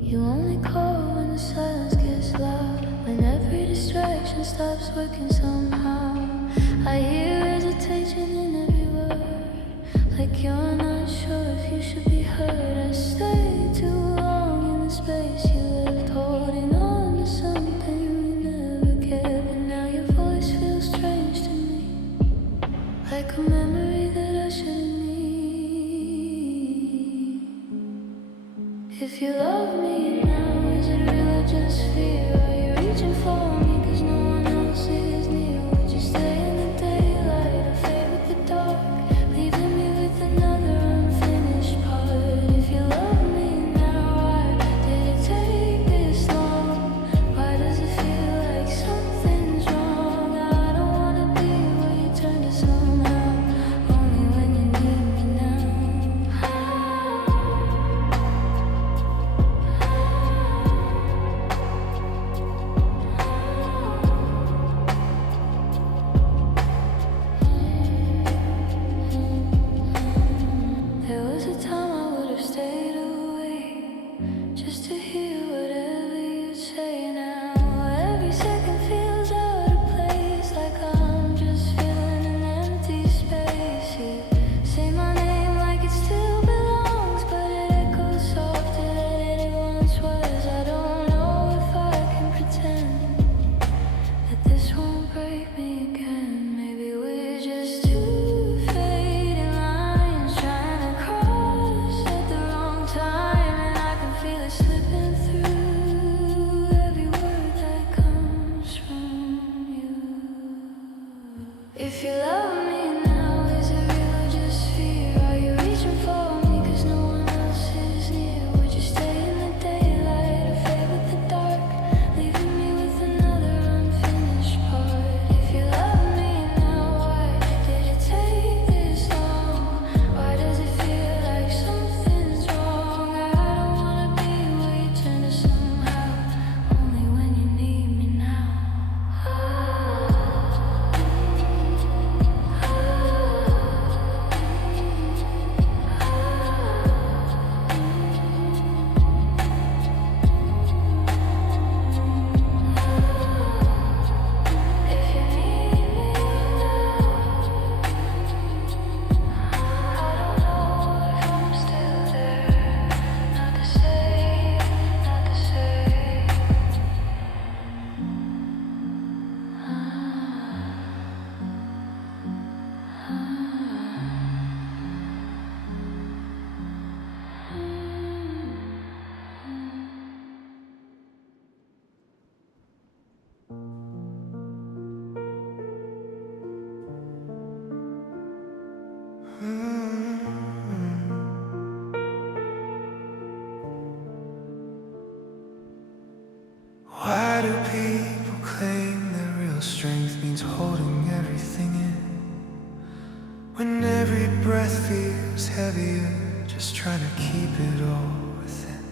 You only call when the silence gets loud, when every distraction stops working somehow. I hear hesitation in every word, like you're not sure if you should be heard. I stayed too long in the space you left, holding on to something we never kept. And now your voice feels strange to me, like a memory that I shouldn't need. If you love me now, is it real or just fear? Are you reaching for me cause no one else is near? Would you stay in the daylight or fade with the dark, leaving me with another unfinished part? If you love me now, why did it take this long? Why does it feel like something's wrong? I don't wanna be where you turn to somehow, only when you need me now. There was a time I would have stayed away just to hear whatever you'd say. Now every second feels out of place, like I'm just filling an empty space. You say my name like it still belongs, but it echoes softer than it once was. I don't know if I can pretend that this won't break me again. Maybe we're just two fading lines trying to cross at the wrong time, and I can feel it slipping through every word that comes from you. If you love me now, is it real or just fear? Are you reaching for me cause no one else is near? Would you stay in the daylight or fade with the dark, leaving me with another unfinished part? If you love me now, why did it take this long? Why does it feel like something's wrong? I don't wanna be where you turn to somehow, only when you need me now. If you need me now, I don't know if I'm still there. Not the same, not the same. Why do people claim that real strength means holding everything in, when every breath feels heavier, just trying to keep it all within?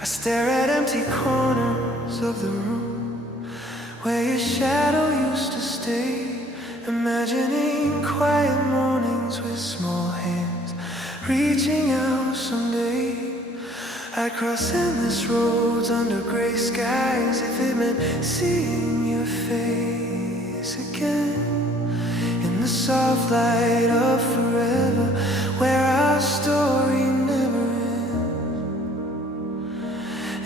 I stare at empty corners of the room where your shadow used to stay, imagining quiet mornings with small hands reaching out someday. I'd cross endless roads under gray skies if it meant seeing your face again, in the soft light of forever, where our story never ends.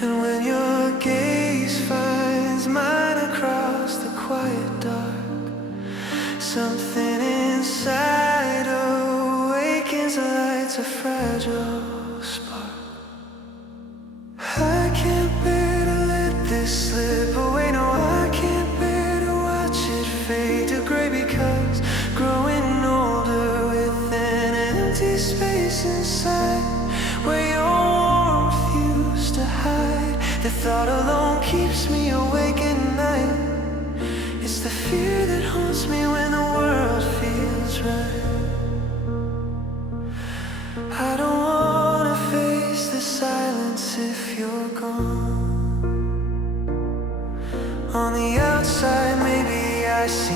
And when your gaze finds mine across the quiet dark, something inside awakens, lights a fragile spark. I can't bear to let this slip away. No, I can't bear to watch it fade to gray, because growing older with an empty space inside where your warmth used to hide. The thought alone keeps me awake at night. It's the fear that haunts me when the world feels right. I don't wanna face the silence if you're gone.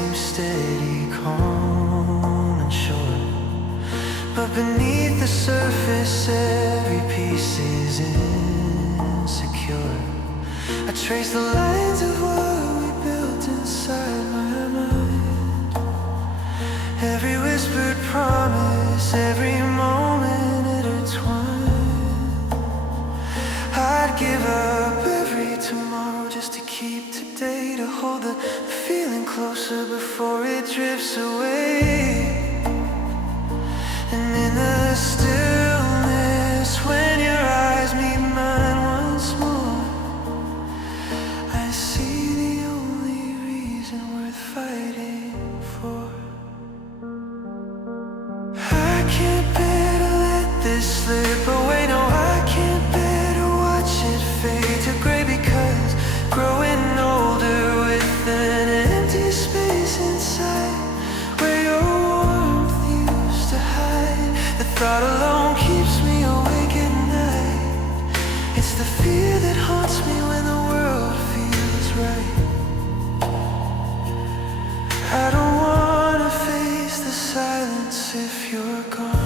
seems steady, calm and sure. But beneath the surface, every piece is insecure. I trace the lines of what we built inside my mind. Every whispered promise, every moment intertwined. I'd give up every tomorrow just to keep today, to hold the feeling closer before it drifts away. And in the stillness, when your eyes meet mine once more, I see the only reason worth fighting for. I can't bear to let this slip away. No, I can't bear to watch it fade to gray, because growing older with an empty space inside where your warmth used to hide. The thought alone keeps me awake at night. It's the fear that haunts me when the world feels right. I don't wanna face the silence if you're gone.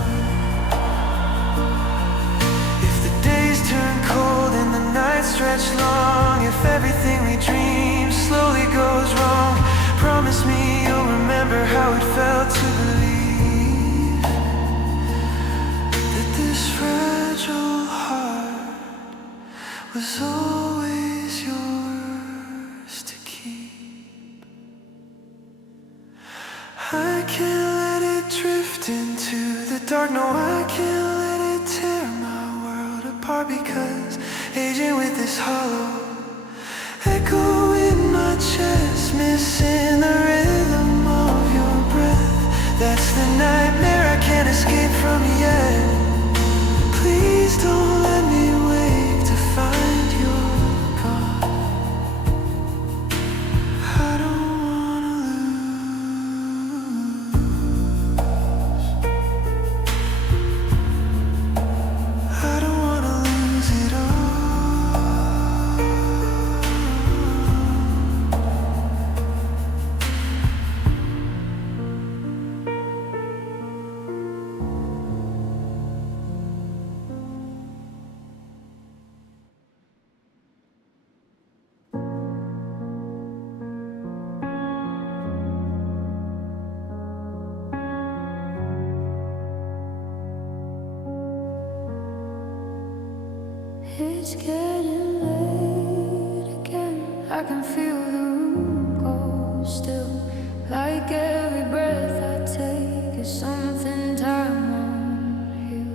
If the days turn cold and the nights stretch long, if everything we dream slowly goes wrong, promise me you'll remember how it felt to believe that this fragile heart was always yours to keep. I can't let it drift into the dark. No, I can't let it tear my world apart, because aging with this hollow echo in my chest, missing the rhythm of your breath. That's the nightmare I can't escape from yet. Please don't let me wake to find you're gone. I don't wanna lose. I don't wanna lose it all. It's getting late again. I can feel the room go still. Like every breath I take is something time won't heal.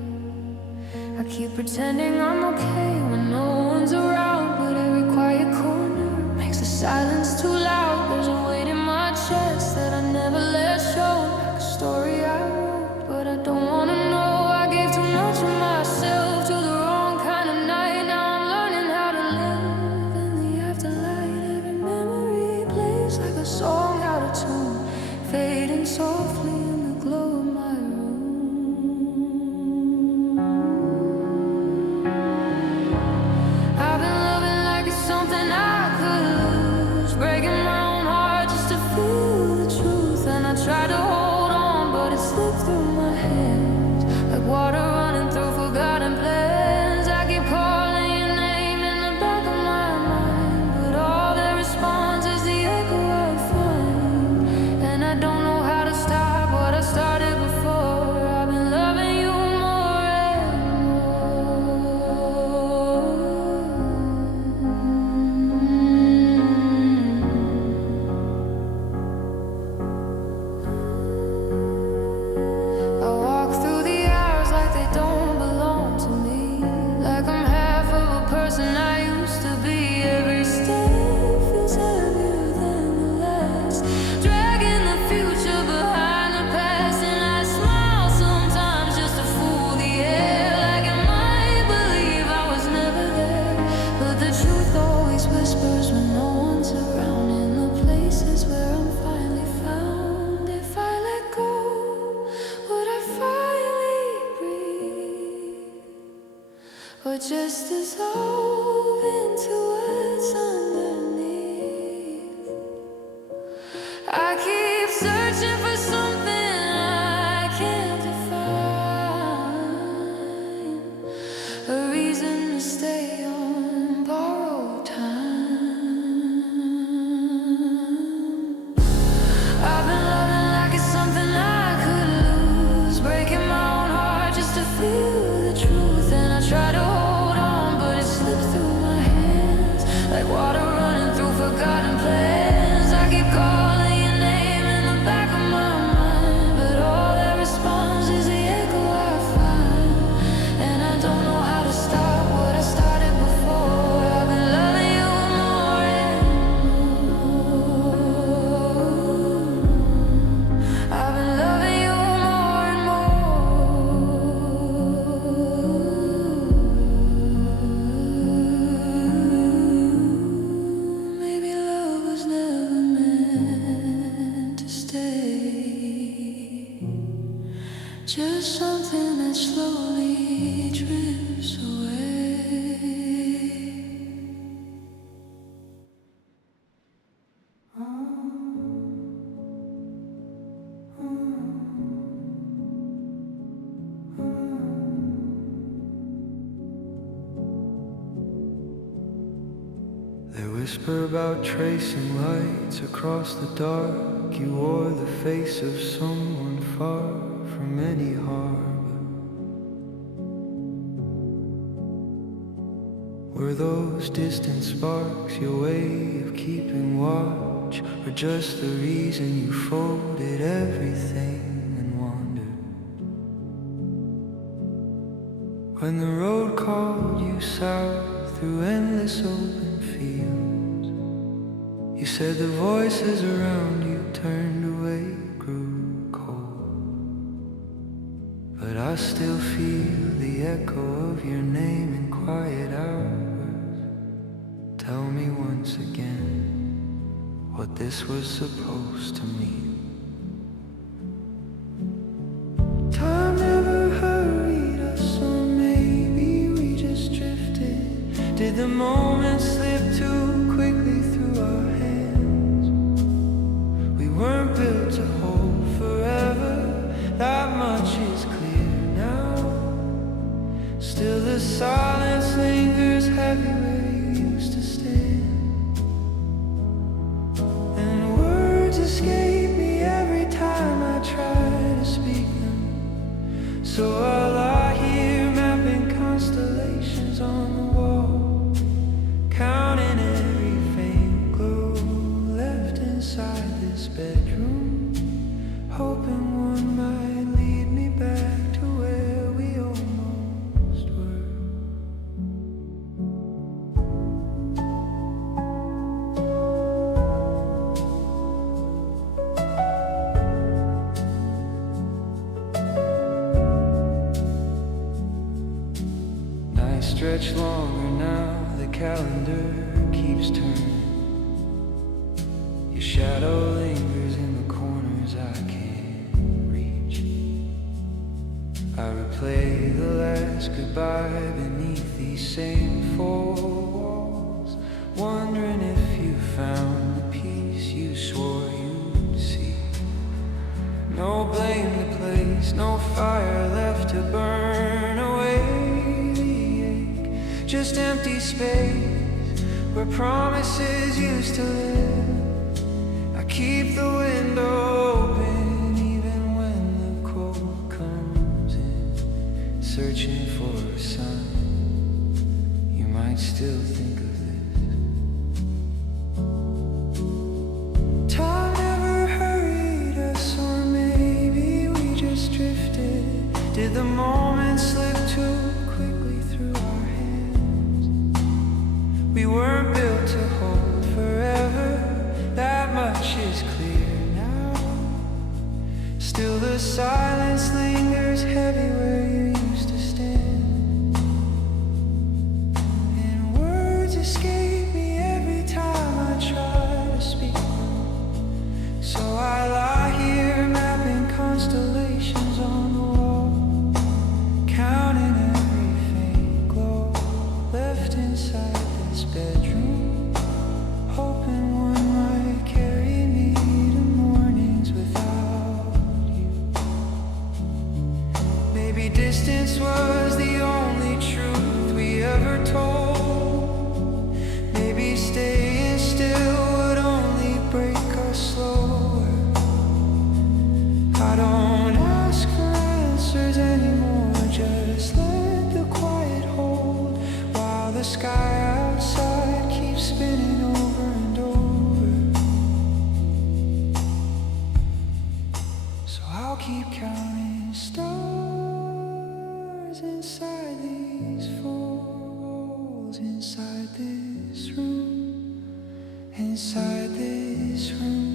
I keep pretending I'm okay when no one's around, but every quiet corner makes the silence too loud. There's a weight in my chest that I never let show, like a story I wrote, but I don't wanna know. I gave too much of myself to the wrong kind of night. Now I'm learning how to live in the afterlight. Every memory plays like a song out of tune, fading softly in the glow of my room. I've been loving like it's something I could lose, breaking my own heart just to feel the truth. And I try to hold on, but it slipped through my hands like water running through forgotten plans. I keep calling your name in the back of my mind, but all that responds is the echo I find. And I don't know how to stop what I started before. I've been loving you more and more. I walk through the hours like they don't belong to me, like I'm half of a person I used to be. Every step feels heavier than the last, dragging the future behind the past. And I smile sometimes just to fool the air, like I might believe I was never there. But the truth always whispers when no one's around. In the places where I'm finally found, if I let go, would I finally breathe, or just dissolve into what's underneath? I keep searching for something I can't define. A reason to stay on borrowed time. I've been loving like it's something I could lose, breaking my own heart just to feel the truth. And I try to hold on, but it slips through my hands like water running through forgotten plans. I keep calling your name in the back of my mind, but all that responds is the echo I find. And I don't know how to stop what I started before. I've been loving you more and more. I've been loving you more and more. Maybe love was never meant to stay, just something that slowly drifts away. They whisper about tracing lights across the dark. You wore the face of someone far from any harbor. Were those distant sparks your way of keeping watch, or just the reason you folded everything and wandered? When the road called you south through endless open fields, you said the voices around you turned away, grew cold. But I still feel the echo of your name in quiet hours. Tell me once again what this was supposed to mean. Time never hurried us, or maybe we just drifted. Did the moment slip too quickly through our hands? We weren't built to hold forever, that much is clear now. Still the silence lingers heavy where you used to stand, and words escape me every time I try to speak them. So I lie here mapping constellations on the wall, counting every faint glow left inside this bedroom, hoping one might lead me back to where we almost were. Nights stretch longer now, the calendar keeps turning. Your shadow lingers in the corners I can't reach. I replay the last goodbye beneath these same four walls, wondering if you found the peace you swore you'd see. No blame to place, no fire left to burn away the ache, just empty space where promises used to live. I keep the window open even when the cold comes in, searching for a sign you might still think of this. Time never hurried us, or maybe we just drifted. Did the moment slip too quickly through our hands? We weren't built to hold forever, that much is clear now. Still the silence lingers heavy where you used to stand, and words escape me every time I try to speak. So I lie here mapping constellations on the wall, counting every faint glow left inside this bedroom, hoping one might carry me to mornings with sky outside keeps spinning over and over. So I'll keep counting stars inside these four walls, inside this room, inside this room.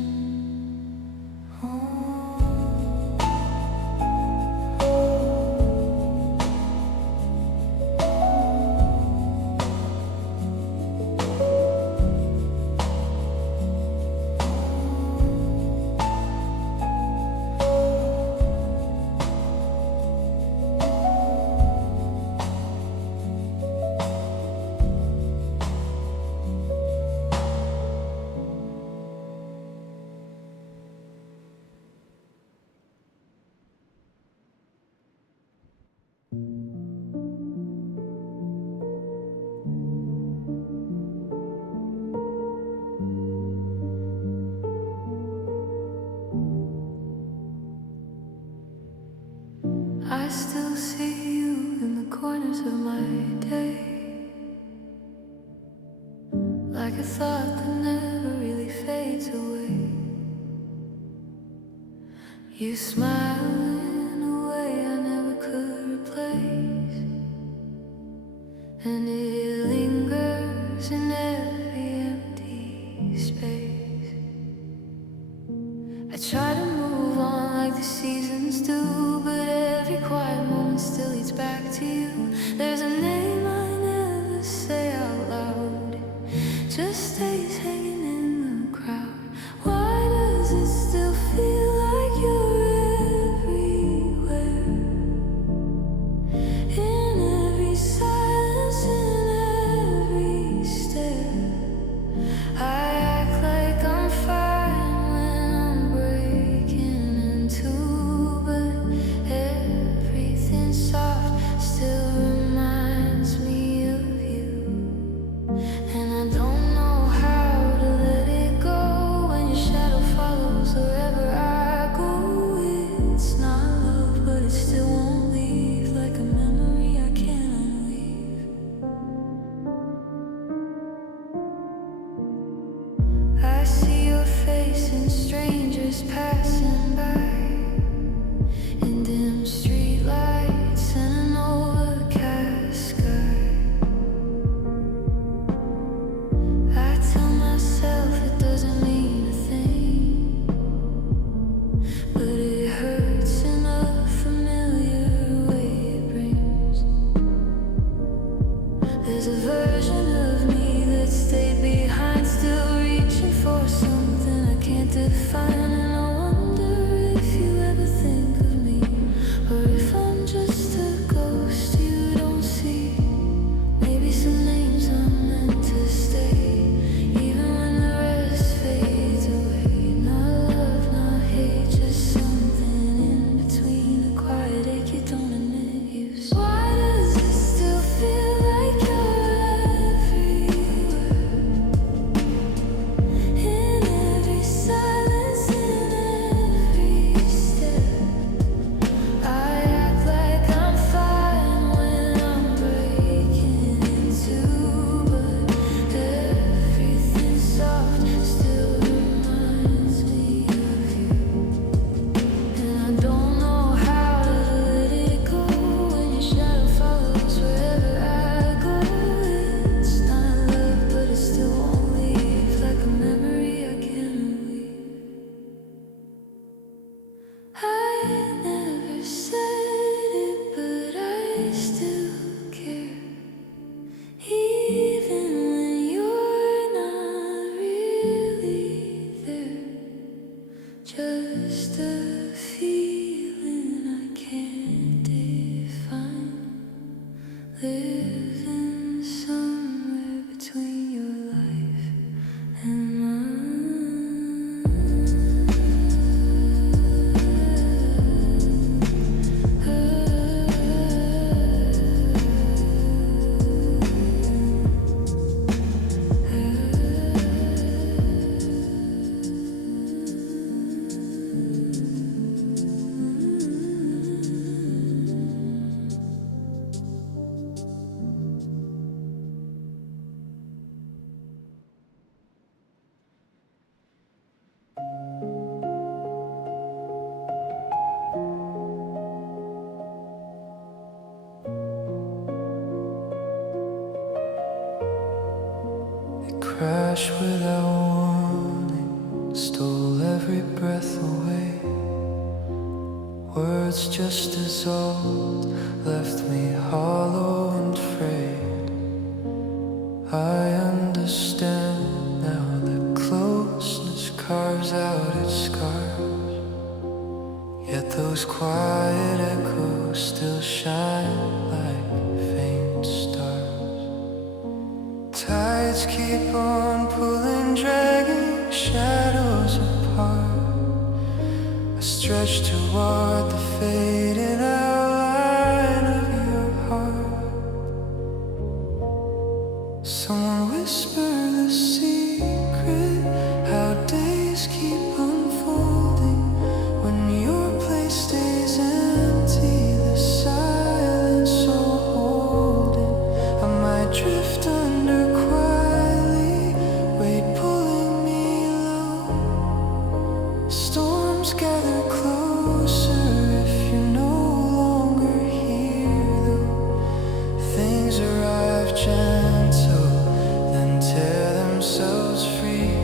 I still see you in the corners of my day, like a thought that never really fades away. You smile in a way I never could replace, and it lingers in every empty space. I try to move on like the seasons do, but every quiet moment still leads back to you. There's a name I never say out loud, just stays hanging in the crowd. Why does it still feel like you're everywhere? In every silence, in every stare, I act like I'm fine when I'm breaking in two, but everything soft still reminds me of you. And I don't know how to let it go when your shadow follows wherever I go. It's not love, but it still won't leave, like a memory I can't unleave. I see your face in strangers passing by, in dim streetlights and an overcast sky. I tell myself it doesn't mean a thing, but it hurts touch without warning stole every breath away. Words just dissolved, left me hollow and frayed. I understand now that closeness carves out its scars, yet those quiet echoes still shine like faint stars. Tides keep on pulling, dragging shadows apart. I stretch toward the fading outline of your heart. Someone whisper the secret, how days keep unfolding when your place stays empty, the silence so holding. I might drift under quietly, weight pulling me low. Storms gather closer if you're no longer here, though things arrive gentle, then tear themselves free.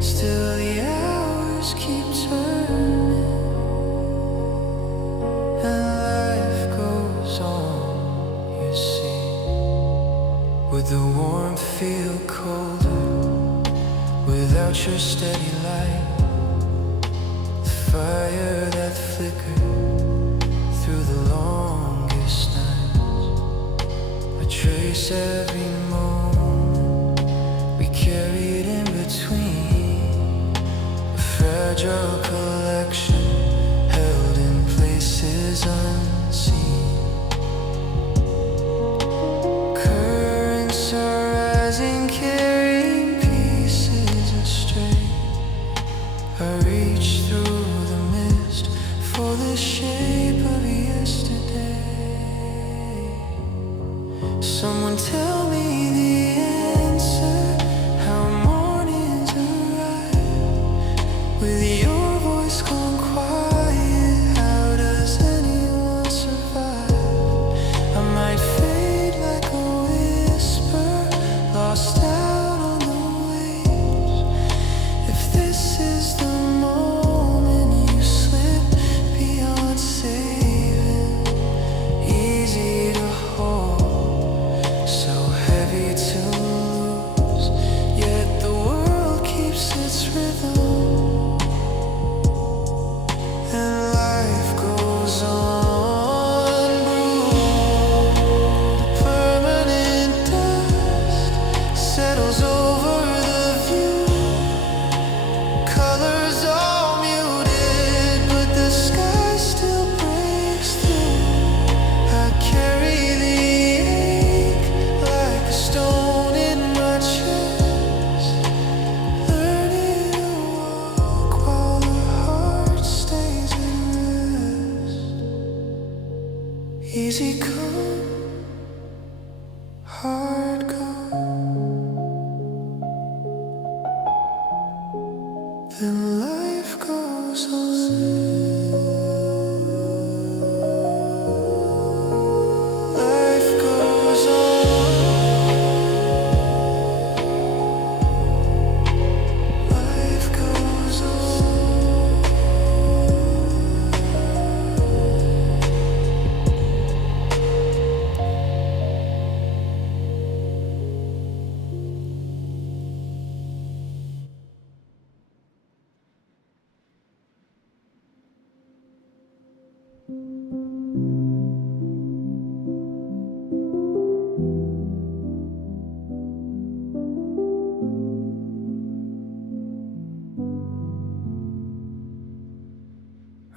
Still the hours keep turning, and life goes on, you see. Would the warmth feel colder without your steady light? The fire that flickered through the longest nights. I trace every moment we carried in between, a fragile collection held in places unseen. Currents are rising, carrying pieces astray. I reach through the mist for the shape of yesterday. Someone tell me the answer, how mornings arrive. With your voice gone quiet, how does anyone survive? I might fade like a whisper, lost out on the waves. If this is the moment you slip beyond saving, easy to hold, so heavy to lose, yet the world keeps its rhythm, and life goes on. Bruised, permanent dust settles over the view. Colors all muted, but the sky still breaks through. I carry the ache like a stone in my chest, learning to walk while the heart stays at rest. Easy come, hard go, then life goes on. Life goes on. Life goes on.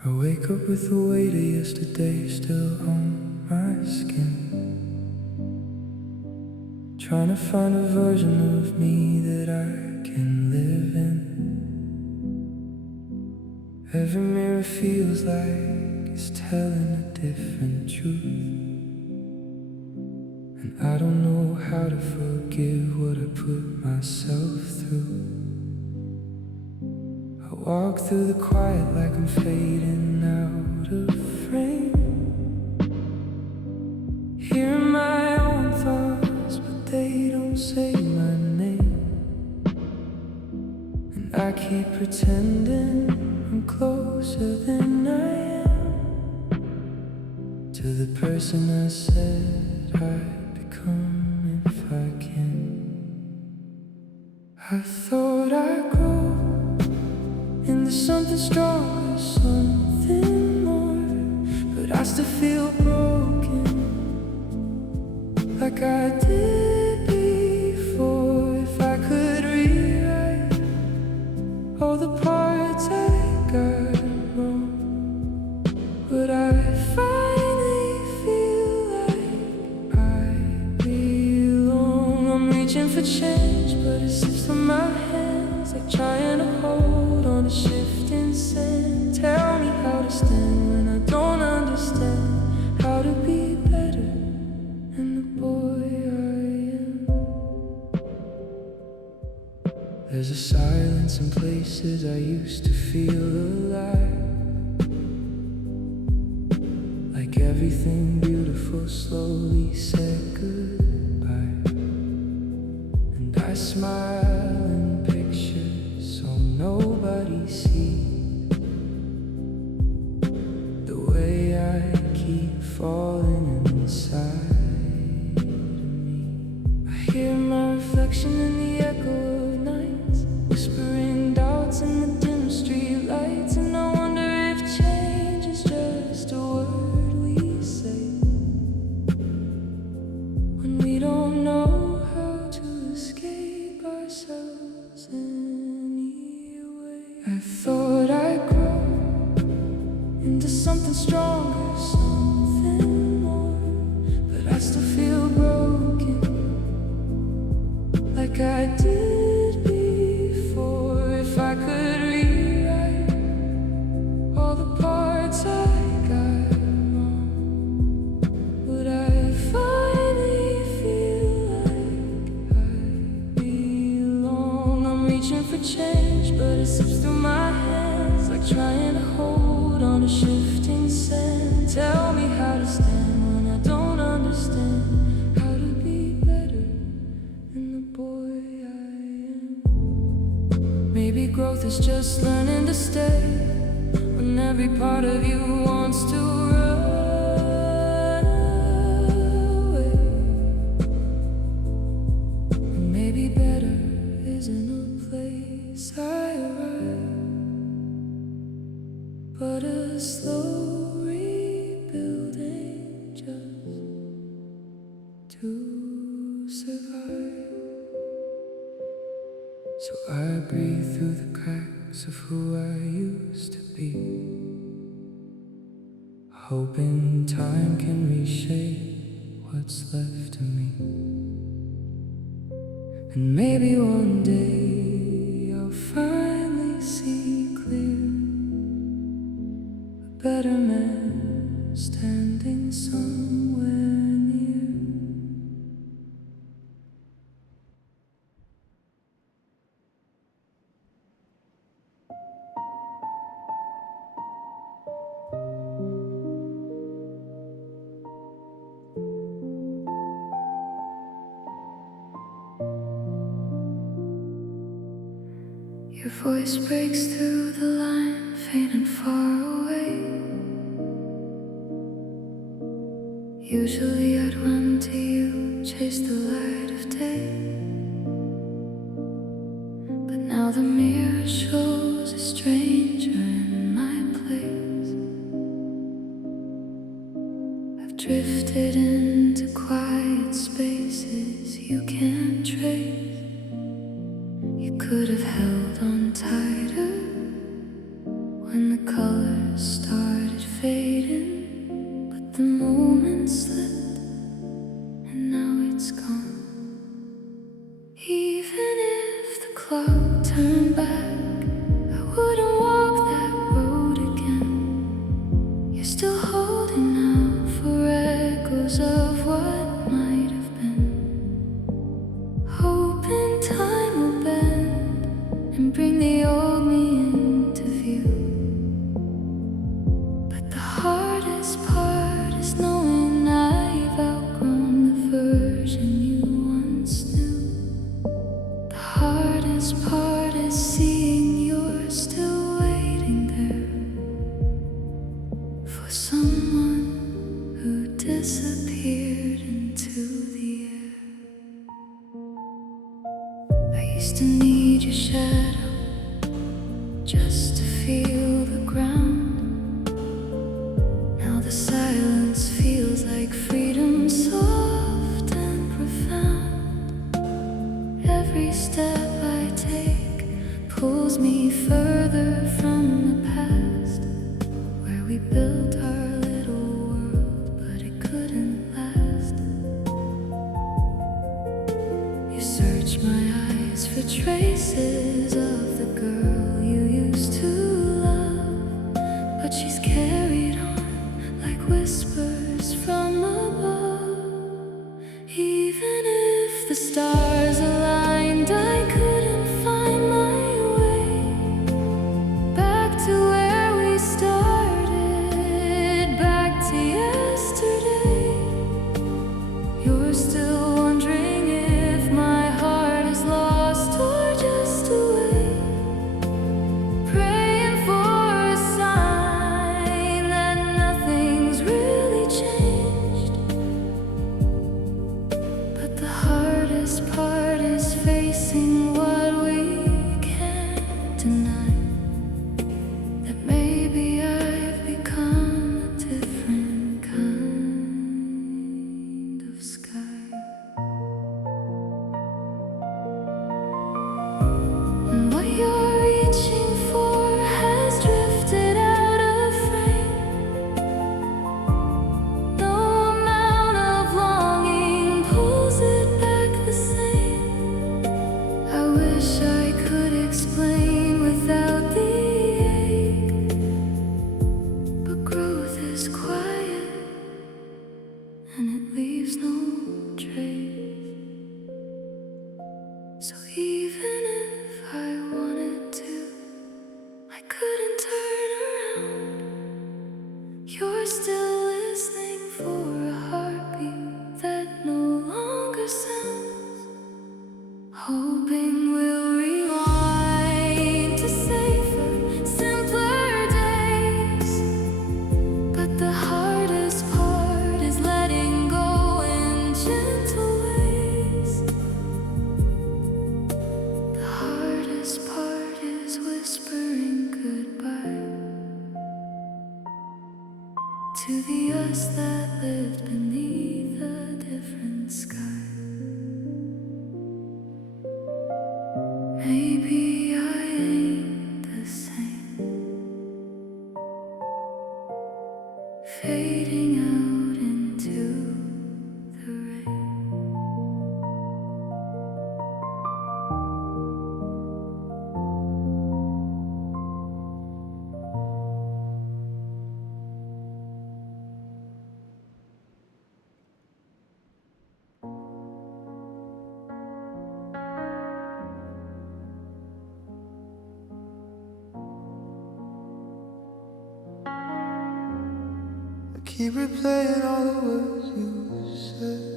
I wake up with the weight of yesterday still on my skin, trying to find a version of me that I can live in. Every mirror feels like it's telling a different truth, and I don't know how to forgive what I put myself through. I walk through the quiet like I'm fading out of frame, hearing my own thoughts, but they don't say my name. to the person I said I'd become if I can. I thought I'd grow into something stronger, something more, but I still feel broken, like I did before. If I could rewrite all the parts I got wrong, would I finally feel like I belong? I'm reaching for change, but it slips from my hands, like trying to hold on to shifting sand. Tell me how to stand when I don't understand how to be better than the boy I am. There's a silence in places I used to feel alive, like everything beautiful slowly said goodbye. And I smile in pictures so nobody sees the way I keep falling inside of me. I hear my reflection in the echo of nights, whispering doubts in the dim street lights. And I wonder if change is just a word we say when we don't know how to escape ourselves anyway. I thought I'd grow into something stronger, something more, but I still feel broken, like I did before. If I could rewrite all the parts I got wrong, would I finally feel like I belong? I'm reaching for change, but it slips through my hands, like trying to hold on to shifting sand. Tell me how to stand when I don't understand how to be better than the boy I am. Maybe growth is just learning to stay when every part of you wants to run away. And maybe better isn't a place I arrive, but a slow rebuilding just to survive. So I breathe through the cracks of who I used to be, hoping time can reshape what's left of me. And maybe one day I'll finally see clear, a better man standing somewhere near. Your voice breaks through the line, faint and far away. Usually I'd run to you, chase the light of day, but now the mirror shows a stranger in my place. I've drifted into quiet spaces you can't trace. You could have held on tighter when the colors started fading, but the moment slipped and now it's gone. Even if the clock turned back, I wouldn't walk that road again. You're still holding out for echoes of what might have been, hoping time will bend and bring the old me into view. But the hardest part is knowing I've outgrown the version you once knew. The hardest part is seeing you're still waiting there for someone who disappeared into the air. I used to need your shadow just to feel the ground. Now the silence feels like freedom, soft and profound. Every step I take pulls me further from the past, where we built our little world, but it couldn't last. You search my eyes for traces of the girl you used to love, but she's carried on like whispers from above. Even if the stars aligned, I couldn't find my way back to where we started, back to yesterday. You're still wondering if my heart is lost or just away, praying for a sign that nothing's really changed. But the hardest part is facing what we can't deny, that maybe I've become a different kind of sky. And what you're reaching for has drifted out of frame. No amount of longing pulls it back the same. I wish I could explain without the ache, but growth is quiet and it leaves no trace. So even if I wanted to, I couldn't turn around. You're still listening for a heartbeat that no longer sounds, hoping we'll rewind to safer, simpler days. But the hardest part is letting go in gentle ways. The hardest part is whispering goodbye to the us that lived beneath a different sky. Maybe I ain't the same, fading out into the rain. I keep replaying all the words you said,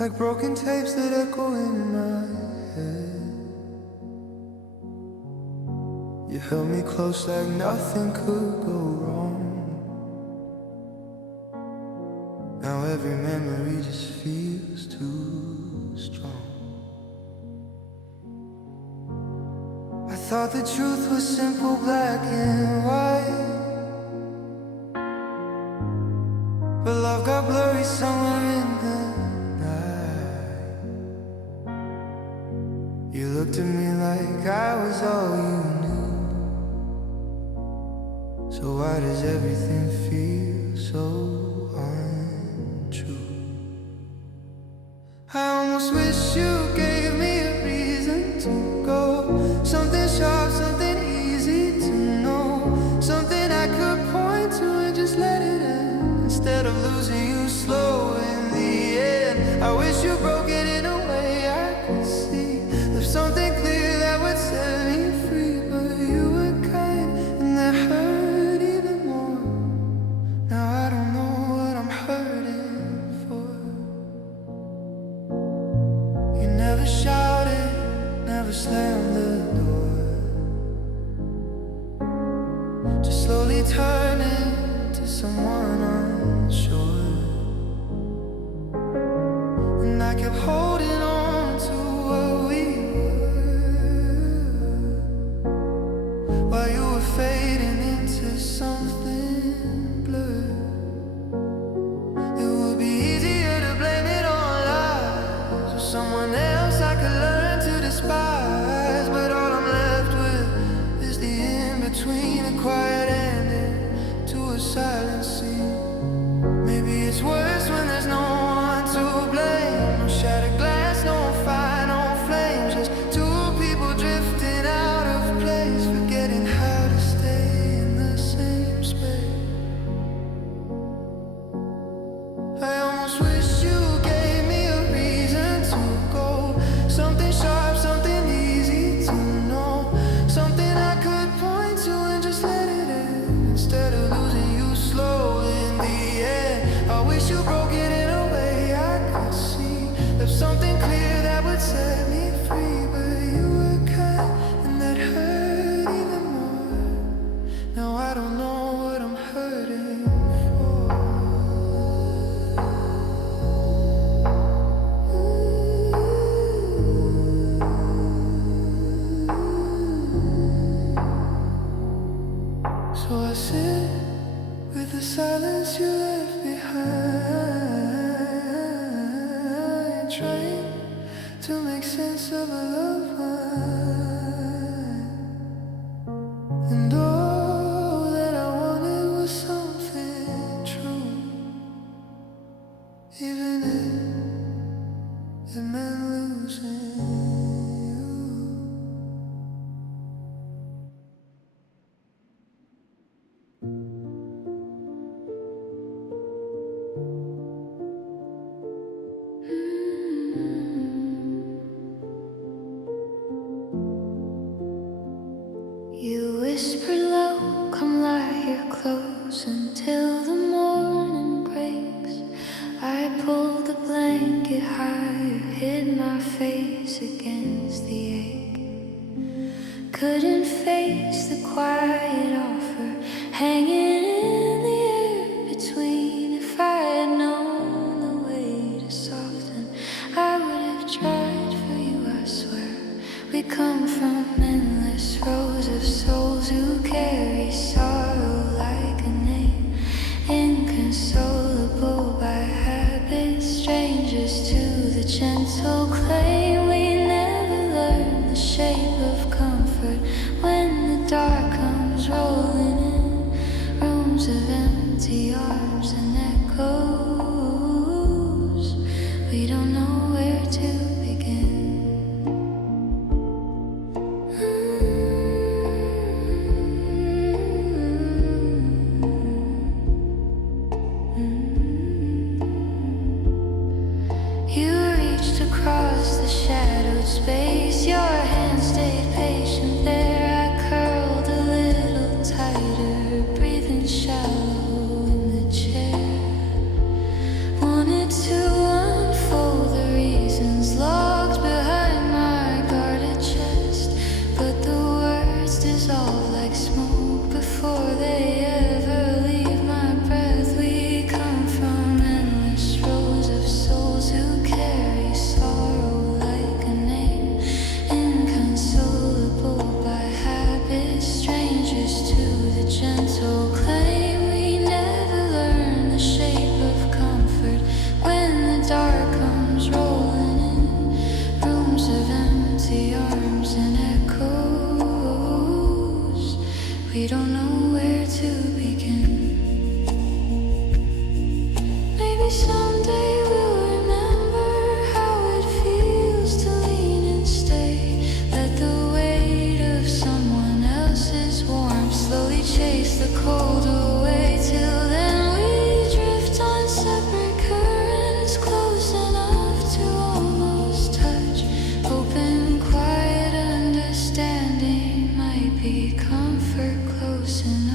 like broken tapes that echo in my head. You held me close like nothing could go wrong. Now every memory just feels too strong. I thought the truth was simple, black and white, but love got blurry somewhere in the night. You looked at me like I was all you knew. So why does everything feel so untrue? I almost wish you gave me a reason to go, something sharp, something easy to know, something I could point to and just let it end, instead of losing you slow in the end. I wish you broke it in a way I could see, left something clear that would set me free. But you were kind and that hurt even more. Now I don't know what I'm hurting for. You never shouted, never slammed the door, just slowly turning someone unsure. And I kept holding on to what we were, while you were fading into something blurred. It would be easier to blame it on lies or someone else I could learn to despise. But all I'm left with is the in-between, a quiet ending to a silent scene. Maybe it's worse when there's no one to blame. No shattered glass, no fire, no flames. Just two people drifting out of place, forgetting how to stay in the same space. I almost wish you gave me a reason to go. Something sharp, something easy to know. Something I could point to and just let it in, instead of losing you slow in the end. I wish you broke it in a way I could see. Left something clear that would set me free. But you were kind and that hurt even more. Now I don't know what I'm hurting for. So I sit with the silence you left behind, trying to make sense of a loved one. And all that I wanted was something true, even if it meant losing you. You whisper low, come lie here close until the morning breaks. I pulled the blanket higher, hid my face against the ache. Couldn't face the quiet offer hanging in the air between. If I had known the way to soften, I would have tried for you, I swear. We come from endless rows of souls who carry sorrow like a name, inconsolable by habit, strangers to the gentle claim. We never learn the shape of comfort when the dark comes rolling in. Rooms of empty arms and echoes. We don't know where to begin. You reached across the shadowed space. Your hand stayed patient there. I curled a little tighter, breathing shallow in the chair. Wanted to unfold the reasons locked behind my guarded chest, but the words dissolve like smoke before they ever leave my breath. We come from endless rows of souls who carry sorrow like a name, inconsolable by habit, strangers to the gentle claim. We never learn the shape of comfort when the dark comes rolling in. Rooms of empty arms and echoes. We don't know where to begin. Maybe someday we'll remember how it feels to lean and stay. Let the weight of someone else's warmth slowly chase the cold away. Till then we drift on separate currents, close enough to almost touch. Open, quiet understanding might be comfort close enough.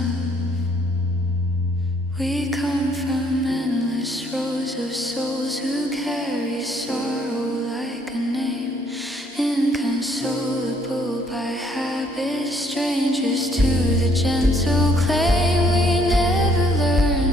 We come from endless rows of souls who carry sorrow like a name, inconsolable by habit, strangers to the gentle claim. We never learn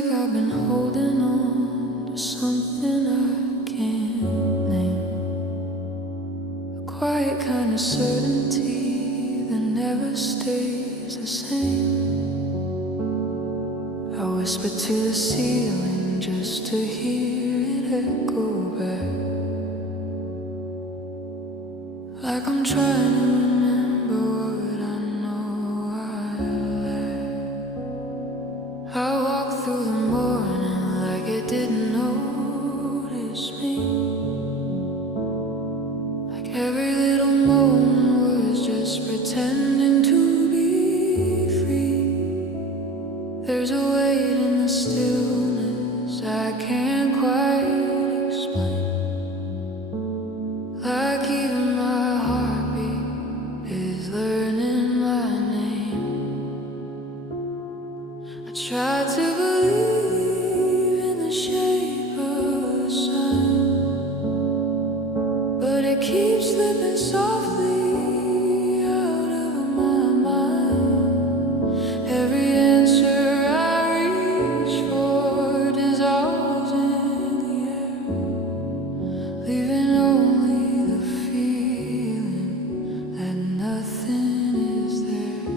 like I've been holding on to something I can't name. A quiet kind of certainty that never stays the same. I whisper to the ceiling just to hear it echo back. Like I'm trying to remember what I know I lack. I walk through the morning like it didn't notice me. Like every little moment was just pretending to be free. There's a weight in the stillness I can't quite explain. Like even my heartbeat is learning my name. I try to believe in the shape of the sun, but it keeps slipping softly out of my mind. Every answer I reach for dissolves in the air, leaving only the feeling that nothing is there.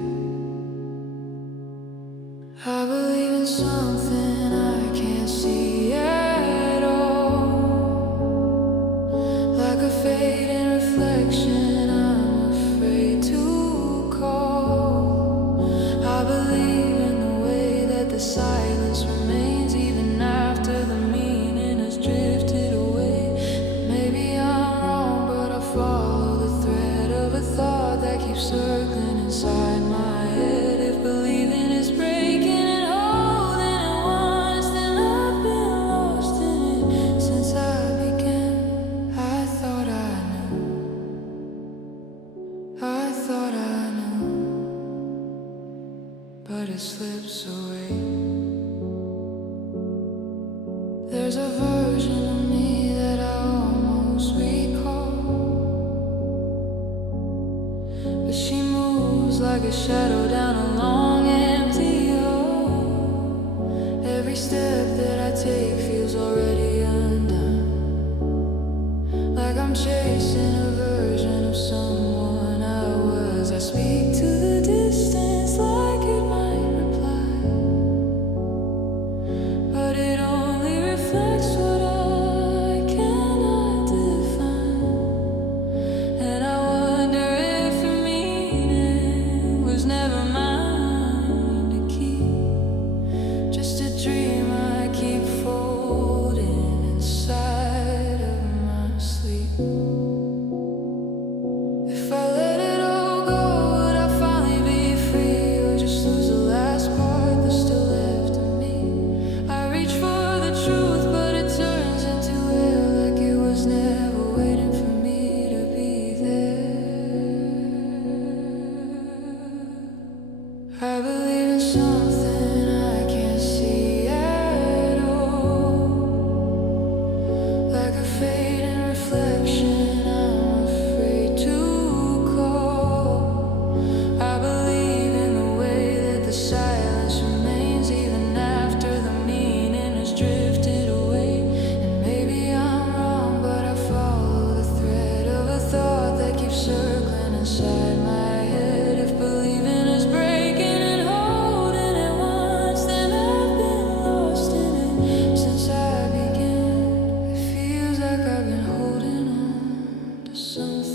I believe in something I can't see at all, like a fading reflection I'm afraid to call. I believe in the way that the silence remains even after the meaning has drifted away. Maybe I'm wrong, but I follow the thread of a thought that keeps circling inside my head. If believing is breaking and holding it once, then I've been lost in it since I began. I thought I knew, but it slips away. There's a version of me that I almost recall, but she moves like a shadow down a long empty hall. Every step that I take feels already undone, like I'm chasing a version of someone I was. I speak to the distance like it might reply, but it only reflects what I cannot define. And I wonder if the meaning was never mine to keep, just a dream I keep folding inside of my sleep. If I let it all go, would I finally be free, or just lose the last part that's still left of me? I reach for the truth, but it turns into air, like it was never waiting for me to be there. I believe in something I can't see at all, like a fading reflection I'm afraid to call. I believe in the way that the silence remains even after the meaning has drifted away. And maybe I'm wrong, but I follow the thread of a thought that keeps circling inside my head. If believing is breaking and holding it once, then I've been lost in it since I began. It feels like I've been holding on to something